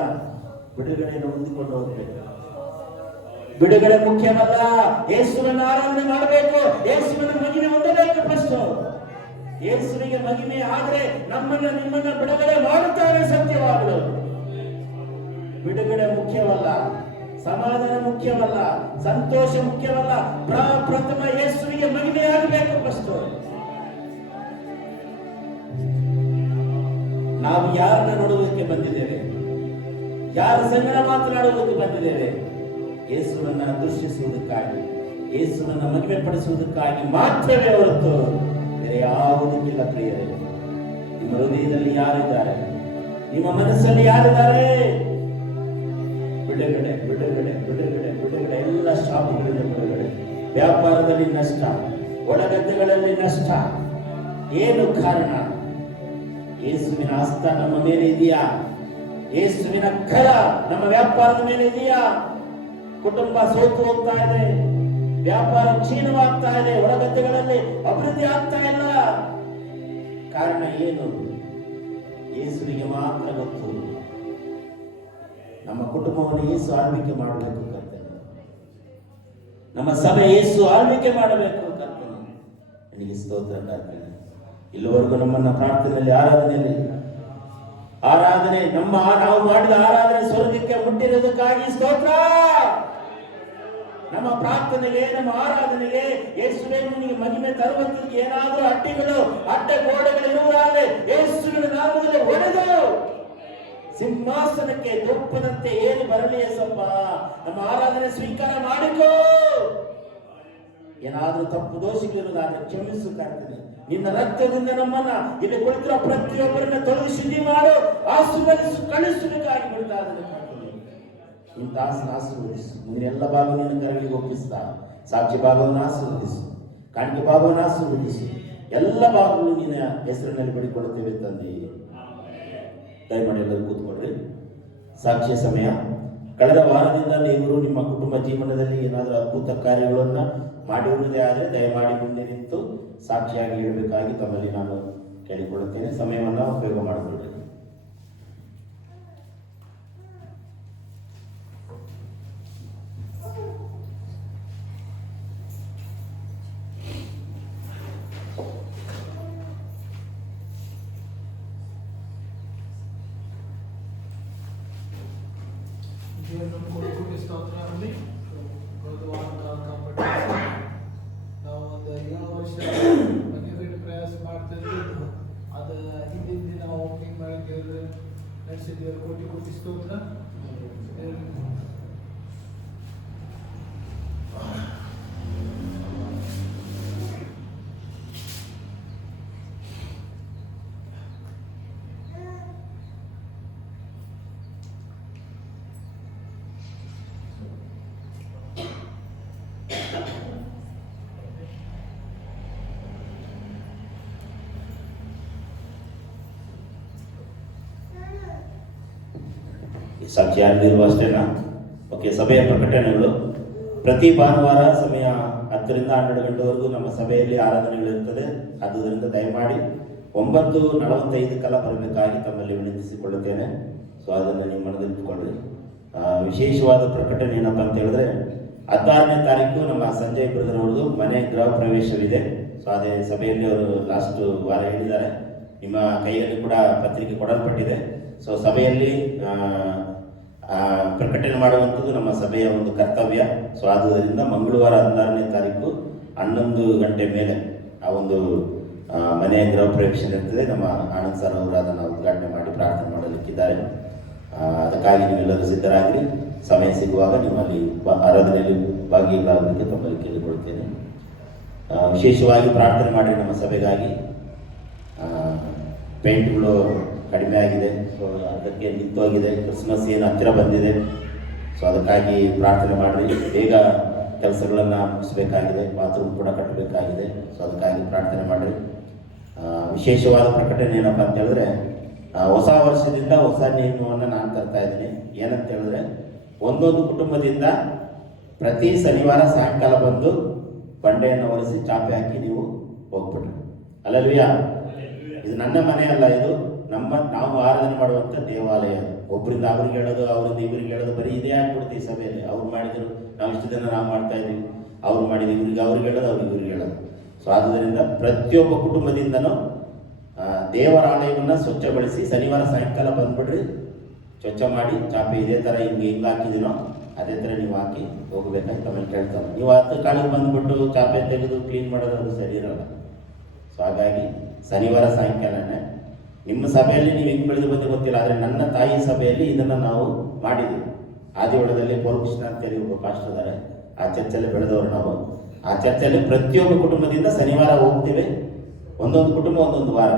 ಬಿಡುಗಡೆಯನ್ನು ಹೊಂದಿಕೊಂಡು ಹೋಗ್ಬೇಕು. ಬಿಡುಗಡೆ ಮುಖ್ಯವಲ್ಲ, ಯೇಸುವನ್ನು ಆರಾಧನೆ ಮಾಡಬೇಕು, ಯೇಸುವಿನ ಮಹಿಮೆ ಹೊಂದಬೇಕು. ಫಸ್ಟ್ ಯೇಸುವಿಗೆ ಮಹಿಮೆ ಆದ್ರೆ ನಮ್ಮನ್ನ ನಿಮ್ಮನ್ನ ಬಿಡುಗಡೆ ಮಾಡುತ್ತಾರೆ. ಸತ್ಯವಾಗಲು ಬಿಡುಗಡೆ ಮುಖ್ಯವಲ್ಲ, ಸಮಾಧಾನ ಮುಖ್ಯವಲ್ಲ, ಸಂತೋಷ ಮುಖ್ಯವಲ್ಲ. ಪ್ರಥಮ ಯೇಸುವಿಗೆ ಮಹಿಮೆ ಆಗಬೇಕು. ಫಸ್ಟ್ ನಾವು ಯಾರನ್ನ ನೋಡುವುದಕ್ಕೆ ಬಂದಿದ್ದೇವೆ? ಯಾರ ಸಂಗಡ ಮಾತನಾಡುವುದಕ್ಕೆ ಬಂದಿದ್ದೇವೆ? ಯೇಸುವನ್ನ ದೃಷ್ಟಿಸುವುದಕ್ಕಾಗಿ, ಯೇಸುವನ್ನ ಮಹಿಮೆ ಪಡಿಸುವುದಕ್ಕಾಗಿ ಮಾತ್ರವೇ ಹೊರತು ಬೇರೆ ಯಾವುದಕ್ಕಿಲ್ಲ. ಪ್ರಿಯರೇ, ನಿಮ್ಮ ಹೃದಯದಲ್ಲಿ ಯಾರಿದ್ದಾರೆ? ನಿಮ್ಮ ಮನಸ್ಸಲ್ಲಿ ಯಾರಿದ್ದಾರೆ? ಬಿಡುಗಡೆ ಬಿಡುಗಡೆ ಬಿಡುಗಡೆ ಬಿಡುಗಡೆ. ಎಲ್ಲ ಶಾಪಗಳಿಂದ ಬಿಡುಗಡೆ, ವ್ಯಾಪಾರದಲ್ಲಿ ನಷ್ಟ, ಒಳಗದ್ದೆಗಳಲ್ಲಿ ನಷ್ಟ. ಏನು ಕಾರಣ? ಯೇಸುವಿನ ಹಸ್ತ ನಮ್ಮ ಮೇಲೆ ಇದೆಯಾ? ಯೇಸುವಿನ ಕರ ನಮ್ಮ ವ್ಯಾಪಾರದ ಮೇಲೆ ಇದೆಯಾ? ಕುಟುಂಬ ಸೋತು ಹೋಗ್ತಾ ಇದೆ, ವ್ಯಾಪಾರ ಕ್ಷೀಣವಾಗ್ತಾ ಇದೆ, ಒಳಗದ್ದೆಗಳಲ್ಲಿ ಅಭಿವೃದ್ಧಿ ಆಗ್ತಾ ಇಲ್ಲ. ಕಾರಣ ಏನು? ಯೇಸುವಿಗೆ ಮಾತ್ರ ಗೊತ್ತು. ನಮ್ಮ ಕುಟುಂಬವನ್ನು ಯೇಸು ಆಳ್ವಿಕೆ ಮಾಡಬೇಕು ಕರ್ತನೆ. ನಮ್ಮ ಸಭೆ ಯೇಸು ಆಳ್ವಿಕೆ ಮಾಡಬೇಕು ಕರ್ತನೆ. ನನಗೆ ಸ್ತೋತ್ರ ಕರ್ತನೆ. ಇಲ್ಲಿವರೆಗೂ ನಮ್ಮನ್ನ ಪ್ರಾರ್ಥನೆಯಲ್ಲಿ ಆರಾಧನೆ ನಾವು ಮಾಡಿದ ಆರಾಧನೆ ಸ್ವರ್ಗಕ್ಕೆ ಮುಟ್ಟಿರೋದಕ್ಕಾಗಿ ಸ್ತೋತ್ರ. ನಮ್ಮ ಪ್ರಾರ್ಥನೆಗೆ, ನಮ್ಮ ಆರಾಧನೆಗೆ ಯೇಸುವೇ ನಿನಗೆ ಮಹಿಮೆ ತರುವಂತಕ್ಕೆ ಏನಾದರೂ ಅಡ್ಡ ಗೋಡೆಗಳಿರುವುದಾದರೆ ಯೇಸುವಿನ ನಾಮದಲ್ಲಿ ಹೊಡೆದು ಸಿಂಹಾಸನಕ್ಕೆ ದೊಪ್ಪದಂತೆ ಏನು ಬರಲಿ ಯೇಸಪ್ಪ. ನಮ್ಮ ಆರಾಧನೆ ಸ್ವೀಕಾರ ಮಾಡಿಕೋ. ಏನಾದರೂ ತಪ್ಪು ದೋಷಗಳಿರುವುದಾದರೆ ಕ್ಷಮಿಸು ಕರ್ತನೆ. ನಿನ್ನ ರಕ್ತದಿಂದ ನಮ್ಮನ್ನ ಇಲ್ಲಿ ಕುಳಿತಿರೋ ಪ್ರತಿಯೊಬ್ಬರನ್ನ ತೊಳೆದು ಶುದ್ಧಿ ಮಾಡು, ಆಶೀರ್ವದಿಸು, ಕಳಿಸಬೇಕಾಗಿ ಬಿಡ್ತಾ ಇಂಥ ಆಶೀರ್ವದಿಸು. ನೀನೆಲ್ಲ ಭಾಗ ನಿನ್ನ ಕರಗಳಿಗೆ ಒಪ್ಪಿಸ್ತಾ, ಸಾಕ್ಷಿ ಭಾಗವನ್ನು ಆಶೀರ್ವದಿಸು, ಕಾಣಿಕೆ ಭಾಗವನ್ನು ಆಶೀರ್ವದಿಸು. ಎಲ್ಲ ಭಾಗಗಳು ನಿನ್ನ ಹೆಸರಿನಲ್ಲಿ ಬಿಡಿಕೊಡುತ್ತೇವೆ ತಂದೆ. ದಯಮಾಡಿ ಎಲ್ಲರೂ ಕೂತ್ಕೊಳ್ಳಿ. ಸಾಕ್ಷಿಯ ಸಮಯ. ಕಳೆದ ವಾರದಿಂದ ನೀವು ನಿಮ್ಮ ಕುಟುಂಬ ಜೀವನದಲ್ಲಿ ಏನಾದರೂ ಅದ್ಭುತ ಕಾರ್ಯಗಳನ್ನು ಮಾಡಿರುವುದೇ ಆದರೆ ದಯಮಾಡಿ ಮುಂದೆ ನಿಂತು ಸಾಕ್ಷಿಯಾಗಿ ಹೇಳಬೇಕಾಗಿ ತಮ್ಮಲ್ಲಿ ನಾನು ಕೇಳಿಕೊಳ್ಳುತ್ತೇನೆ. ಸಮಯವನ್ನು ಉಪಯೋಗ ಮಾಡಿಕೊಳ್ಳಿ. ಸ್ತೋತ್ರದಲ್ಲಿ ನಾವು ಒಂದು 7 ವರ್ಷ ಮನೆಗೆ ಪ್ರಯಾಸ ಮಾಡ್ತಿದ್ವಿ. ಅದು ಹಿಂದಿನ ದಿನ ಓಪನಿಂಗ್ ಮಾಡಿ ದೇವರು ನಡೆಸಿದ್ದೇವೆ. ಕೋಟಿ ಸ್ತೋತ್ರ. ಸಾಕ್ಷಿ ಯಾರಿಗಿರುವ ಅಷ್ಟೇನಾ? ಓಕೆ. ಸಭೆಯ ಪ್ರಕಟಣೆಗಳು. ಪ್ರತಿ ಭಾನುವಾರ ಸಮಯ 10 ರಿಂದ 12 ಗಂಟೆವರೆಗೂ ನಮ್ಮ ಸಭೆಯಲ್ಲಿ ಆರಾಧನೆಗಳಿರುತ್ತದೆ. ಆದ್ದರಿಂದ ದಯಮಾಡಿ 9:45 ಬರಬೇಕಾಗಿ ತಮ್ಮಲ್ಲಿ ವಿನಂತಿಸಿಕೊಳ್ಳುತ್ತೇನೆ. ಸೊ ಅದನ್ನು ನೀವು ಮನದಲ್ಲಿಟ್ಟುಕೊಳ್ಳಿ. ವಿಶೇಷವಾದ ಪ್ರಕಟಣೆ ಏನಪ್ಪ ಅಂತ ಹೇಳಿದ್ರೆ, 16ನೇ ತಾರೀಕು ನಮ್ಮ ಸಂಜಯ್ ಬ್ರದರ್ ಅವ್ರದ್ದು ಮನೆ ಗೃಹ ಪ್ರವೇಶವಿದೆ. ಸೊ ಅದೇ ಸಭೆಯಲ್ಲಿ ಅವರು ಲಾಸ್ಟ್ ವಾರ ಹೇಳಿದ್ದಾರೆ. ನಿಮ್ಮ ಕೈಯಲ್ಲಿ ಕೂಡ ಪತ್ರಿಕೆ ಕೊಡಲ್ಪಟ್ಟಿದೆ. ಸೊ ಸಭೆಯಲ್ಲಿ ಪ್ರಕಟಣೆ ಮಾಡುವಂಥದ್ದು ನಮ್ಮ ಸಭೆಯ ಒಂದು ಕರ್ತವ್ಯ. ಸೊ ಆದುದರಿಂದ ಮಂಗಳವಾರ 16ನೇ ತಾರೀಕು 11 ಗಂಟೆ ಮೇಲೆ ಆ ಒಂದು ಮನೆಯ ಗೃಹ ಪ್ರವೇಶ ಇರ್ತದೆ. ನಮ್ಮ ಆನಂದ್ ಸರ್ ಅವರು ಅದನ್ನು ಉದ್ಘಾಟನೆ ಮಾಡಿ ಪ್ರಾರ್ಥನೆ ಮಾಡಲಿಕ್ಕಿದ್ದಾರೆ. ಅದಕ್ಕಾಗಿ ನೀವೆಲ್ಲರೂ ಸಿದ್ಧರಾಗಿರಿ. ಸಮಯ ಸಿಗುವಾಗ ನೀವು ಅಲ್ಲಿ ಆರಾಧನೆಯಲ್ಲಿ ಭಾಗಿಯಾಗಲಿಕ್ಕೆ ತಮ್ಮಲ್ಲಿ ಕೇಳಿಕೊಳ್ತೇನೆ. ವಿಶೇಷವಾಗಿ ಪ್ರಾರ್ಥನೆ ಮಾಡಿ ನಮ್ಮ ಸಭೆಗಾಗಿ. ಪೇಂಟ್ಗಳು ಕಡಿಮೆ ಆಗಿದೆ. ಸೊ ಅದಕ್ಕೆ ನಿಂತೋಗಿದೆ. ಕ್ರಿಸ್ಮಸ್ ಏನು ಹತ್ತಿರ ಬಂದಿದೆ. ಸೊ ಅದಕ್ಕಾಗಿ ಪ್ರಾರ್ಥನೆ ಮಾಡಿ. ಬೇಗ ಕೆಲಸಗಳನ್ನು ಮುಗಿಸ್ಬೇಕಾಗಿದೆ. ಬಾತ್ರೂಮ್ ಕೂಡ ಕಟ್ಟಬೇಕಾಗಿದೆ. ಸೊ ಅದಕ್ಕಾಗಿ ಪ್ರಾರ್ಥನೆ ಮಾಡಿ. ವಿಶೇಷವಾದ ಪ್ರಕಟಣೆ ಏನಪ್ಪ ಅಂತ ಹೇಳಿದ್ರೆ, ಹೊಸ ವರ್ಷದಿಂದ ಹೊಸ ನಿಯಮವನ್ನು ನಾನು ತರ್ತಾ ಇದ್ದೀನಿ. ಏನಂತ ಹೇಳಿದ್ರೆ, ಒಂದೊಂದು ಕುಟುಂಬದಿಂದ ಪ್ರತಿ ಶನಿವಾರ ಸಾಯಂಕಾಲ ಬಂದು ಬಂಡೆಯನ್ನು ಒರೆಸಿ ಚಾಪೆ ಹಾಕಿ ನೀವು ಹೋಗ್ಬಿಟ್ರಿ. ಅಲ್ಲಲ್ವಿಯಾ? ಇದು ನನ್ನ ಮನೆ ಅಲ್ಲ, ಇದು ನಾವು ಆರಾಧನೆ ಮಾಡುವಂಥ ದೇವಾಲಯ. ಒಬ್ಬರಿಂದ ಅವ್ರಿಗೆ ಹೇಳೋದು, ಅವರಿಂದ ಇವ್ರಿಗೆ ಹೇಳೋದು, ಬರೀ ಇದೇ ಆಗ್ಬಿಡ್ತೀವಿ ಸಭೆಯಲ್ಲಿ. ಅವ್ರು ಮಾಡಿದ್ರು, ನಾವು ಇಷ್ಟು ದಿನ ನಾವು ಮಾಡ್ತಾ ಇದ್ವಿ, ಅವ್ರು ಮಾಡಿದ್ವಿ, ಅವ್ರಿಗೆ ಹೇಳೋದು, ಇವ್ರಿಗೆ ಹೇಳೋದು. ಸೊ ಆದ್ದರಿಂದ ಪ್ರತಿಯೊಬ್ಬ ಕುಟುಂಬದಿಂದನೂ ದೇವರ ಆಲಯವನ್ನು ಸ್ವಚ್ಛಗೊಳಿಸಿ ಶನಿವಾರ ಸಾಯಂಕಾಲ ಬಂದ್ಬಿಡ್ರಿ, ಸ್ವಚ್ಛ ಮಾಡಿ ಚಾಪೆ ಇದೇ ಥರ ಹಿಂಗೆ ಹಾಕಿದ್ದೀನೋ ಅದೇ ಥರ ನೀವು ಹಾಕಿ ಹೋಗ್ಬೇಕಂತ ಆಮೇಲೆ ಕೇಳ್ತಾರೆ. ನೀವು 10 ಕಾಲಿಗೆ ಬಂದುಬಿಟ್ಟು ಚಾಪೆ ತೆಗೆದು ಕ್ಲೀನ್ ಮಾಡೋದು ಅದು ಸರಿ ಇರೋಲ್ಲ. ಸೊ ಹಾಗಾಗಿ ಶನಿವಾರ ಸಾಯಂಕಾಲನೇ ನಿಮ್ಮ ಸಭೆಯಲ್ಲಿ ನೀವು ಹೆಂಗೆ ಬೆಳೆದು ಬಂದು ಗೊತ್ತಿಲ್ಲ, ಆದರೆ ನನ್ನ ತಾಯಿ ಸಭೆಯಲ್ಲಿ ಇದನ್ನು ನಾವು ಮಾಡಿದ್ದೀವಿ. ಆದಿವಾಳದಲ್ಲಿ ಪೌರ್ಕೃಷ್ಣ ಅಂತೇಳಿ ಒಬ್ಬ ಪಾಸ್ಟರ್ ಇದ್ದಾರೆ, ಆ ಚರ್ಚಲ್ಲಿ ಬೆಳೆದವರು ನಾವು. ಆ ಚರ್ಚಲ್ಲಿ ಪ್ರತಿಯೊಬ್ಬ ಕುಟುಂಬದಿಂದ ಶನಿವಾರ ಹೋಗ್ತೀವಿ, ಒಂದೊಂದು ಕುಟುಂಬ ಒಂದೊಂದು ವಾರ.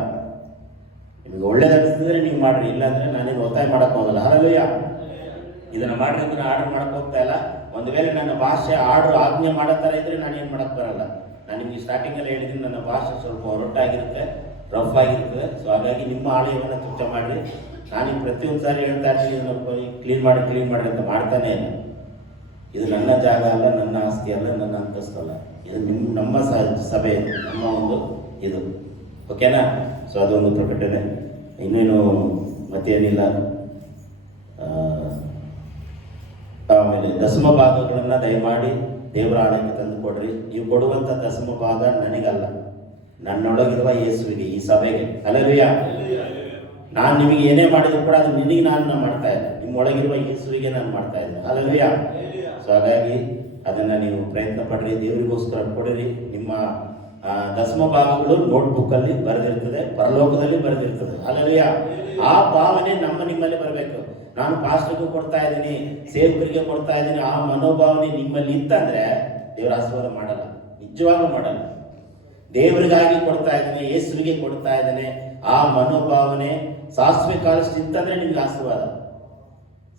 ನಿಮಗೆ ಒಳ್ಳೇದನ್ನಿಸಿದ್ರೆ ನೀವು ಮಾಡಿರಿ, ಇಲ್ಲಾಂದರೆ ನಾನೇನು ಒತ್ತಾಯ ಮಾಡೋಕ್ಕೆ ಹೋಗಲ್ಲ. ಹಾಲೆಲೂಯಾ. ಇದನ್ನು ಮಾಡ್ರಿ ಅಂದ್ರೆ ಆರ್ಡರ್ ಮಾಡೋಕ್ಕೆ ಹೋಗ್ತಾ ಇಲ್ಲ. ಒಂದು ವೇಳೆ ನನ್ನ ಭಾಷೆ ಆಜ್ಞೆ ಮಾಡೋ ಥರ ಇದ್ರೆ ನಾನೇನು ಮಾಡೋಕ್ಕೆ ಬರಲ್ಲ. ನಾನು ನಿಮಗೆ ಸ್ಟಾರ್ಟಿಂಗಲ್ಲಿ ಹೇಳಿದ್ದೀನಿ, ನನ್ನ ಭಾಷೆ ಸ್ವಲ್ಪ ಹೊರಟಾಗಿರುತ್ತೆ, ರಫ್ ಆಗಿರ್ತದೆ. ಸೊ ಹಾಗಾಗಿ ನಿಮ್ಮ ಆಲಯವನ್ನು ಸ್ವಚ್ಛ ಮಾಡಿರಿ. ನಾನು ಪ್ರತಿಯೊಂದು ಸಾರಿ ಹೇಳ್ತಾ ಇರ್ತೀನಿ, ಕ್ಲೀನ್ ಮಾಡಿ ಅಂತ ಮಾಡ್ತಾನೆ ಇಲ್ಲ. ಇದು ನನ್ನ ಜಾಗ ಅಲ್ಲ, ನನ್ನ ಆಸ್ತಿ ಅಲ್ಲ, ನನ್ನ ಅಂತಸ್ತಲ್ಲ. ಇದು ನಮ್ಮ ಸಭೆ, ನಮ್ಮ ಒಂದು ಇದು. ಓಕೆನಾ? ಸೊ ಅದೊಂದು ಪ್ರಕಟಣೆ. ಇನ್ನೇನು ಮತ್ತೇನಿಲ್ಲ. ಆಮೇಲೆ ದಶಮ ಭಾಗಗಳನ್ನು ದಯಮಾಡಿ ದೇವರ ಆಲಯಕ್ಕೆ ತಂದು ಕೊಡ್ರಿ. ನೀವು ಕೊಡುವಂಥ ದಶಮ ಭಾಗ ನನಗಲ್ಲ, ನನ್ನೊಳಗಿರುವ ಯೇಸುವಿಗೆ, ಈ ಸಭೆಗೆ. ಹಲ್ಲೆಲೂಯಾ. ನಾನು ನಿಮಗೆ ಏನೇ ಮಾಡಿದ್ರು ಕೂಡ ಅದು ನಿನಗೆ ನಾನು ಮಾಡ್ತಾ ಇಲ್ಲ, ನಿಮ್ಮೊಳಗಿರುವ ಯೇಸುವಿಗೆ ನಾನು ಮಾಡ್ತಾ ಇದ್ದೆ. ಹಲ್ಲೆಲೂಯಾ. ಸೊ ಹಾಗಾಗಿ ಅದನ್ನು ನೀವು ಪ್ರಯತ್ನ ಪಡ್ರಿ, ದೇವರಿಗೋಸ್ಕರ ಕೊಡಿರಿ. ನಿಮ್ಮ ದಶಮ ಭಾಗಗಳು ನೋಟ್ಬುಕ್ಕಲ್ಲಿ ಬರೆದಿರ್ತದೆ, ಪರಲೋಕದಲ್ಲಿ ಬರೆದಿರ್ತದೆ. ಹಲ್ಲೆಲೂಯಾ. ಆ ಭಾವನೆ ನಿಮ್ಮಲ್ಲಿ ಬರಬೇಕು. ನಾನು ಪಾಸ್ಟರ್ಗೂ ಕೊಡ್ತಾ ಇದ್ದೀನಿ, ಸೇವಕರಿಗೆ ಕೊಡ್ತಾ ಇದ್ದೀನಿ, ಆ ಮನೋಭಾವನೆ ನಿಮ್ಮಲ್ಲಿ ಇತ್ತಂದ್ರೆ ದೇವರ ಆಶೀರ್ವಾದ ಮಾಡಲ್ಲ, ನಿಜವಾಗ್ಲೂ ಮಾಡಲ್ಲ. ದೇವರಿಗಾಗಿ ಕೊಡ್ತಾ ಇದ್ದಾನೆ, ಯೇಸುವಿಗೆ ಕೊಡ್ತಾ ಇದ್ದಾನೆ, ಆ ಮನೋಭಾವನೆ ಸಾಸಿವೆ ಕಾಲಷ್ಟು ಇತ್ತಂದ್ರೆ ನಿಮ್ಗೆ ಆಶೀರ್ವಾದ.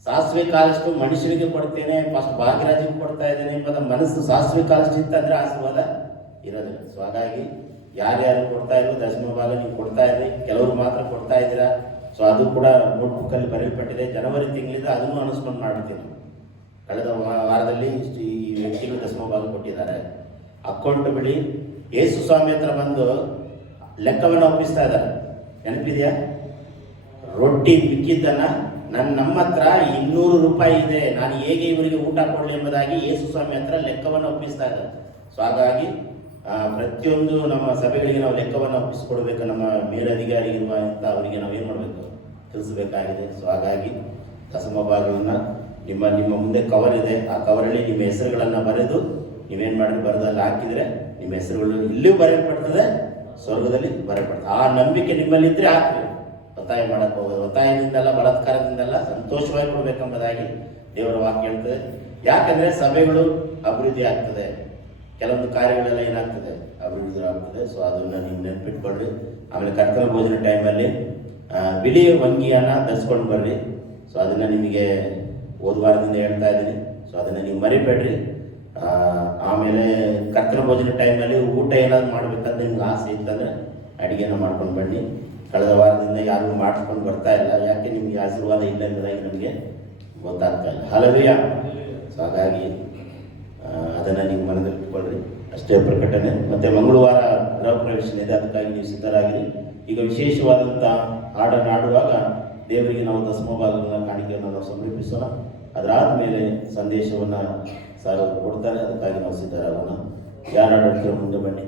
ಸಾಸಿವೆ ಕಾಲಷ್ಟು ಮನುಷ್ಯರಿಗೆ ಕೊಡ್ತೇನೆ, ಫಸ್ಟ್ ಭಾಗ್ಯರಾಜಿಗೆ ಕೊಡ್ತಾ ಇದ್ದೇನೆ ಎಂಬುದ ಮನಸ್ಸು ಸಾಸಿವೆ ಕಾಲಷ್ಟು ಇತ್ತಂದ್ರೆ ಆಶೀರ್ವಾದ ಇರೋದಿಲ್ಲ. ಸೊ ಹಾಗಾಗಿ ಯಾರ್ಯಾರು ಕೊಡ್ತಾ ಇರೋ ದಶಮ ಭಾಗ ನೀವು ಕೊಡ್ತಾ ಇದ್ರಿ, ಕೆಲವರು ಮಾತ್ರ ಕೊಡ್ತಾ ಇದ್ದೀರಾ. ಸೊ ಅದು ಕೂಡ ನೋಟ್ಬುಕ್ಕಲ್ಲಿ ಬರೆಯಲ್ಪಟ್ಟಿದೆ. ಜನವರಿ ತಿಂಗಳಿಂದ ಅದನ್ನು ಅನೌನ್ಸ್ಮೆಂಟ್ ಮಾಡ್ತೀನಿ. ಕಳೆದ ವಾರದಲ್ಲಿ ಈ ವ್ಯಕ್ತಿಗಳು ದಶಮ ಭಾಗ ಕೊಟ್ಟಿದ್ದಾರೆ. ಅಕೌಂಟ್ ಬಿಡಿ, ಯೇಸು ಸ್ವಾಮಿ ಹತ್ರ ಬಂದು ಲೆಕ್ಕವನ್ನು ಒಪ್ಪಿಸ್ತಾ ಇದ್ದಾರೆ. ನೆನಪಿದೆಯಾ? ರೊಟ್ಟಿ ಮಿಕ್ಕಿದ್ದನ್ನು ನಮ್ಮ ಹತ್ರ 200 ರೂಪಾಯಿ ಇದೆ, ನಾನು ಹೇಗೆ ಇವರಿಗೆ ಊಟ ಕೊಡಲಿ ಎಂಬುದಾಗಿ ಯೇಸು ಸ್ವಾಮಿ ಹತ್ರ ಲೆಕ್ಕವನ್ನು ಒಪ್ಪಿಸ್ತಾ ಇದ್ದಾರೆ. ಸೊ ಹಾಗಾಗಿ ಪ್ರತಿಯೊಂದು ನಮ್ಮ ಸಭೆಗಳಿಗೆ ನಾವು ಲೆಕ್ಕವನ್ನು ಒಪ್ಪಿಸಿಕೊಡ್ಬೇಕು. ನಮ್ಮ ಮೇಲಧಿಕಾರಿ ಇರುವ ಅಂತ ಅವರಿಗೆ ನಾವು ಏನು ಮಾಡಬೇಕು, ತಿಳಿಸಬೇಕಾಗಿದೆ. ಸೊ ಹಾಗಾಗಿ ದಶಮ ಭಾಗವನ್ನು ನಿಮ್ಮ ಮುಂದೆ ಕವರ್ ಇದೆ, ಆ ಕವರಲ್ಲಿ ನಿಮ್ಮ ಹೆಸರುಗಳನ್ನು ಬರೆದು ನೀವೇನು ಮಾಡಿ ಬರೆದಲ್ಲಿ ಹಾಕಿದರೆ ನಿಮ್ಮ ಹೆಸರುಗಳು ಇಲ್ಲಿಯೂ ಬರೆಯಲ್ಪಡ್ತದೆ, ಸ್ವರ್ಗದಲ್ಲಿ ಬರೆಯಲ್ಪಡ್ತದೆ. ಆ ನಂಬಿಕೆ ನಿಮ್ಮಲ್ಲಿದ್ದರೆ ಹಾಕ್ರಿ. ಒತ್ತಾಯ ಮಾಡಕ್ಕೆ ಹೋಗೋದು, ಒತ್ತಾಯದಿಂದಲ್ಲ, ಬಲಾತ್ಕಾರದಿಂದಲ್ಲ, ಸಂತೋಷವಾಗಿ ಕೊಡಬೇಕೆಂಬುದಾಗಿ ದೇವರ ವಾಕ್ಯ ಹೇಳ್ತದೆ. ಯಾಕಂದರೆ ಸಭೆಗಳು ಅಭಿವೃದ್ಧಿ ಆಗ್ತದೆ, ಕೆಲವೊಂದು ಕಾರ್ಯಗಳೆಲ್ಲ ಏನಾಗ್ತದೆ, ಅಭಿವೃದ್ಧಿ ಆಗ್ತದೆ. ಸೊ ಅದನ್ನು ನೀವು ನೆನಪಿಟ್ಕೊಳ್ರಿ. ಆಮೇಲೆ ಕರ್ತನ ಭೋಜನ ಟೈಮಲ್ಲಿ ಬಿಳಿ ವಂಗಿಯನ್ನು ಧರಿಸ್ಕೊಂಡು ಬರ್ರಿ. ಸೊ ಅದನ್ನು ನಿಮಗೆ ಹೋದ್ವಾರದಿಂದ ಹೇಳ್ತಾ ಇದ್ದೀನಿ. ಸೊ ಅದನ್ನು ನೀವು ಮರಿಬೇಡ್ರಿ. ಆಮೇಲೆ ಕರ್ತನ ಭೋಜನ ಟೈಮಲ್ಲಿ ಊಟ ಏನಾದ್ರು ಮಾಡಬೇಕಂತ ನಿಮ್ಗೆ ಆಸೆ ಇತ್ತಂದರೆ ಅಡುಗೆನ ಮಾಡ್ಕೊಂಡು ಬನ್ನಿ. ಕಳೆದ ವಾರದಿಂದ ಯಾರು ಮಾಡಿಸ್ಕೊಂಡು ಬರ್ತಾ ಇಲ್ಲ, ಯಾಕೆ ನಿಮಗೆ ಆಶೀರ್ವಾದ ಇಲ್ಲ ಎಂಬುದಾಗಿ ನಮಗೆ ಗೊತ್ತಾಗ್ತಾ ಇಲ್ಲ. ಹಲ್ಲೆಲೂಯಾ. ಸೊ ಹಾಗಾಗಿ ಅದನ್ನು ನೀವು ಮನದಲ್ಲಿ ಇಟ್ಕೊಳ್ರಿ. ಅಷ್ಟೇ ಪ್ರಕಟಣೆ. ಮತ್ತು ಮಂಗಳವಾರ ಗೃಹ ಪ್ರವೇಶನ ಇದೆ, ಅದಕ್ಕಾಗಿ ನೀವು ಸಿದ್ಧರಾಗಿರಿ. ಈಗ ವಿಶೇಷವಾದಂಥ ಹಾಡನ್ನು ಆಡುವಾಗ ದೇವರಿಗೆ ನಾವು ದಶಮ ಭಾಗಗಳ ಕಾಣಿಕೆಯನ್ನು ನಾವು ಸಮರ್ಪಿಸೋಣ. ಅದರಾದ ಮೇಲೆ ಸಂದೇಶವನ್ನು ಸಾರು ಕೊಡ್ತಾರೆ, ಅದಕ್ಕಾಗಿ ನಾವು ಸಿದ್ಧರಾಗೋಣ. ಯಾರು ಆಡೋಣ, ಮುಂದೆ ಬನ್ನಿ.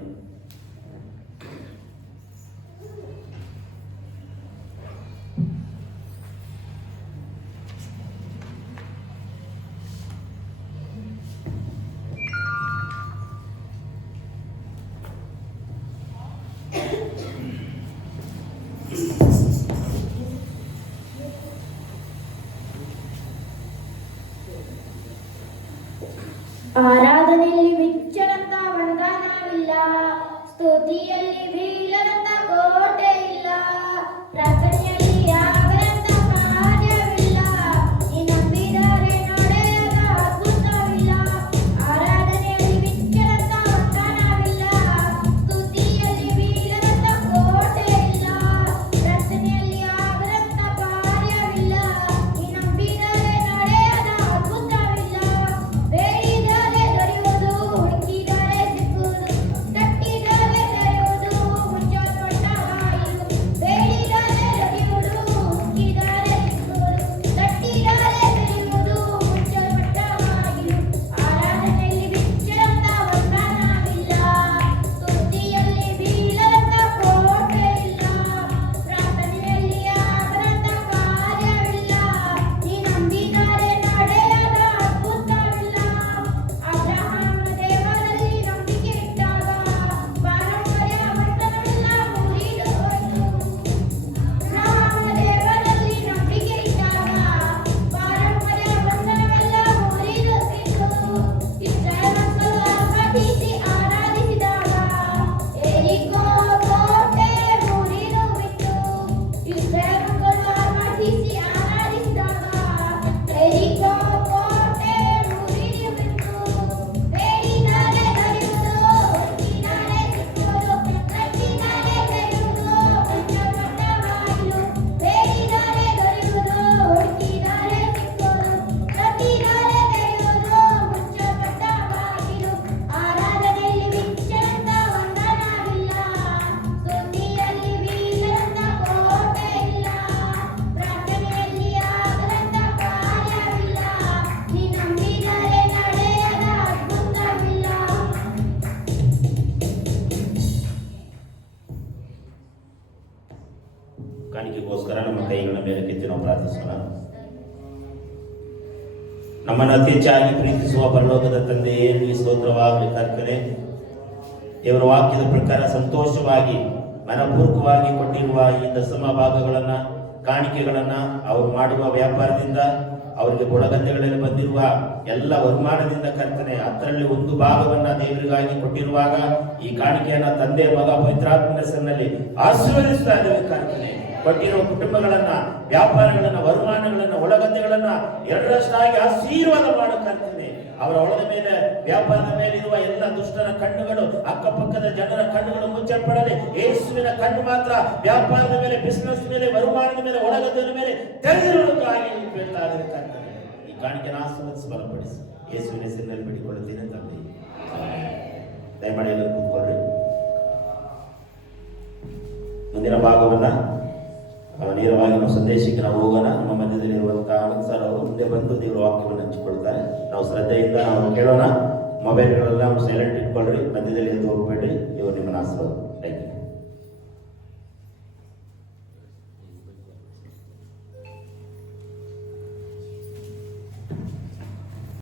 ಆರಾಧನೆಯಲ್ಲಿ ಮಿಚ್ಚರಂತ ವರದಾನವಿಲ್ಲ, ಸ್ತುತಿಯಲ್ಲಿ ಬೀಳರಂತ ಕೋಟೆ ಇಲ್ಲ, ಪ್ರಾರ್ಥನೆಯಲ್ಲಿ ಆಗರಂತ ಕಾರ್ಯವಿಲ್ಲ, ನೀ ನಂಬಿದರೆ ನಡೆಯದ ಅದ್ಭುತವಿಲ್ಲ. ಆರಾಧನೆಯಲ್ಲಿ ಮಿಚ್ಚರಂತ ವರದಾನವಿಲ್ಲ, ಸ್ತುತಿಯಲ್ಲಿ ಬೀಳರಂತ ಕೋಟೆ ಇಲ್ಲ, ಪ್ರಾರ್ಥನೆಯಲ್ಲಿ ಆಗರಂತ ಕಾರ್ಯವಿಲ್ಲ, ನೀ ನಂಬಿದರೆ ನಡೆಯದ ಅದ್ಭುತವಿಲ್ಲ. ಬೇಡಿದರೆ ದೊರೆಯುವುದು, ಹುಡುಕಿದರೆ ಸಿಕ್ಕುವುದು, ತಟ್ಟಿದರೆ ತೆರೆಯುವುದು, ಪ್ರಾರ್ಥಿಸೋಣ. ನಮ್ಮನ್ನು ಅತಿ ಹೆಚ್ಚಾಗಿ ಪ್ರೀತಿಸುವ ಪರಲೋಕದ ತಂದೆಯೇ, ನಿಮಗೆ ಸ್ತೋತ್ರವಾಗಲಿ ಕರ್ತನೆ. ಇವರ ವಾಕ್ಯದ ಪ್ರಕಾರ ಸಂತೋಷವಾಗಿ ಮನಪೂರ್ವಕವಾಗಿ ಕೊಟ್ಟಿರುವ ಈ ದಶಮ ಭಾಗಗಳನ್ನ, ಕಾಣಿಕೆಗಳನ್ನ, ಅವರು ಮಾಡುವ ವ್ಯಾಪಾರದಿಂದ ಅವರಿಗೆ ಒಳಗದ್ದೆಗಳಲ್ಲಿ ಬಂದಿರುವ ಎಲ್ಲ ವರುಮಾನದಿಂದ ಕರ್ತನೆ, ಅದರಲ್ಲಿ ಒಂದು ಭಾಗವನ್ನ ದೇವರಿಗಾಗಿ ಕೊಟ್ಟಿರುವಾಗ ಈ ಕಾಣಿಕೆಯನ್ನ ತಂದೆ, ಮಗ, ಪವಿತ್ರಾತ್ಮನ ಹೆಸರಿನಲ್ಲಿ ಆಶೀರ್ವದಿಸ್ತಾ ಇದ್ದೇವೆ ಕರ್ತನೆ. ಕೊಟ್ಟಿರುವ ಕುಟುಂಬಗಳನ್ನ, ವ್ಯಾಪಾರಗಳನ್ನ, ವರುಮಾನಗಳನ್ನ, ಒಳಗದ್ದೆಗಳನ್ನ ಎರಡರಷ್ಟಾಗಿ ಆಶೀರ್ವಾದ ಮಾಡು ಕರ್ತನೆ. ಅವರ ಒಳದ ಮೇಲೆ, ವ್ಯಾಪಾರದ ಮೇಲೆ ಇರುವ ಎಲ್ಲ ದುಷ್ಟರ ಕಣ್ಣುಗಳು, ಅಕ್ಕಪಕ್ಕದ ಜನರ ಕಣ್ಣುಗಳು ಮುಚ್ಚಲ್ಪಡಲಿ. ಯೇಸುವಿನ ಕಣ್ಣು ಮಾತ್ರ ವ್ಯಾಪಾರದ ಮೇಲೆ, ಬಿಸಿನೆಸ್ ಮೇಲೆ, ವರುಮಾನದ ಮೇಲೆ, ಒಳಗದ್ದೆಯ ಮೇಲೆ ತೆರೆದಿರುವುದಕ್ಕಾಗಿ ಹೇಳ್ತಾ ಇದ್ದಾರೆ ಕರ್ತನೆ. ಈ ಕಾಣಿಕೆಯನ್ನು ಆಶೀರ್ವದಿಸಿ ಬಲಪಡಿಸಿ ಯೇಸುವಿನ ಹೆಸರಿನಲ್ಲಿ ಬೇಡಿಕೊಳ್ಳುತ್ತೇನೆ ತಂದೆ. ದಯಮಾಡಿ ಎಲ್ಲರೂ ಕೂತ್ಕೊಳ್ಳ್ರಿ. ಮುಂದಿನ ಭಾಗವನ್ನ ನೇರವಾಗಿ ನಾವು ಸಂದೇಶಕ್ಕೆ ನಾವು ಹೋಗೋಣ. ನಮ್ಮ ಮಧ್ಯದಲ್ಲಿರುವಂತಹ ಆನಂದ್ ಸರ್ ಅವರು ಮುಂದೆ ಬಂದು ದೇವರ ವಾಕ್ಯವನ್ನು ಹಂಚಿಕೊಳ್ತಾರೆ. ನಾವು ಶ್ರದ್ಧೆಯಿಂದ ನಾವು ಕೇಳೋಣ. ಮೊಬೈಲ್ಗಳೆಲ್ಲ ಸೈಲೆಂಟ್ ಇಟ್ಕೊಳ್ರಿ, ಮಧ್ಯದಲ್ಲಿ ಎದ್ದು ಹೋಗ್ಬೇಡ್ರಿ. ಇವರು ನಿಮ್ಮ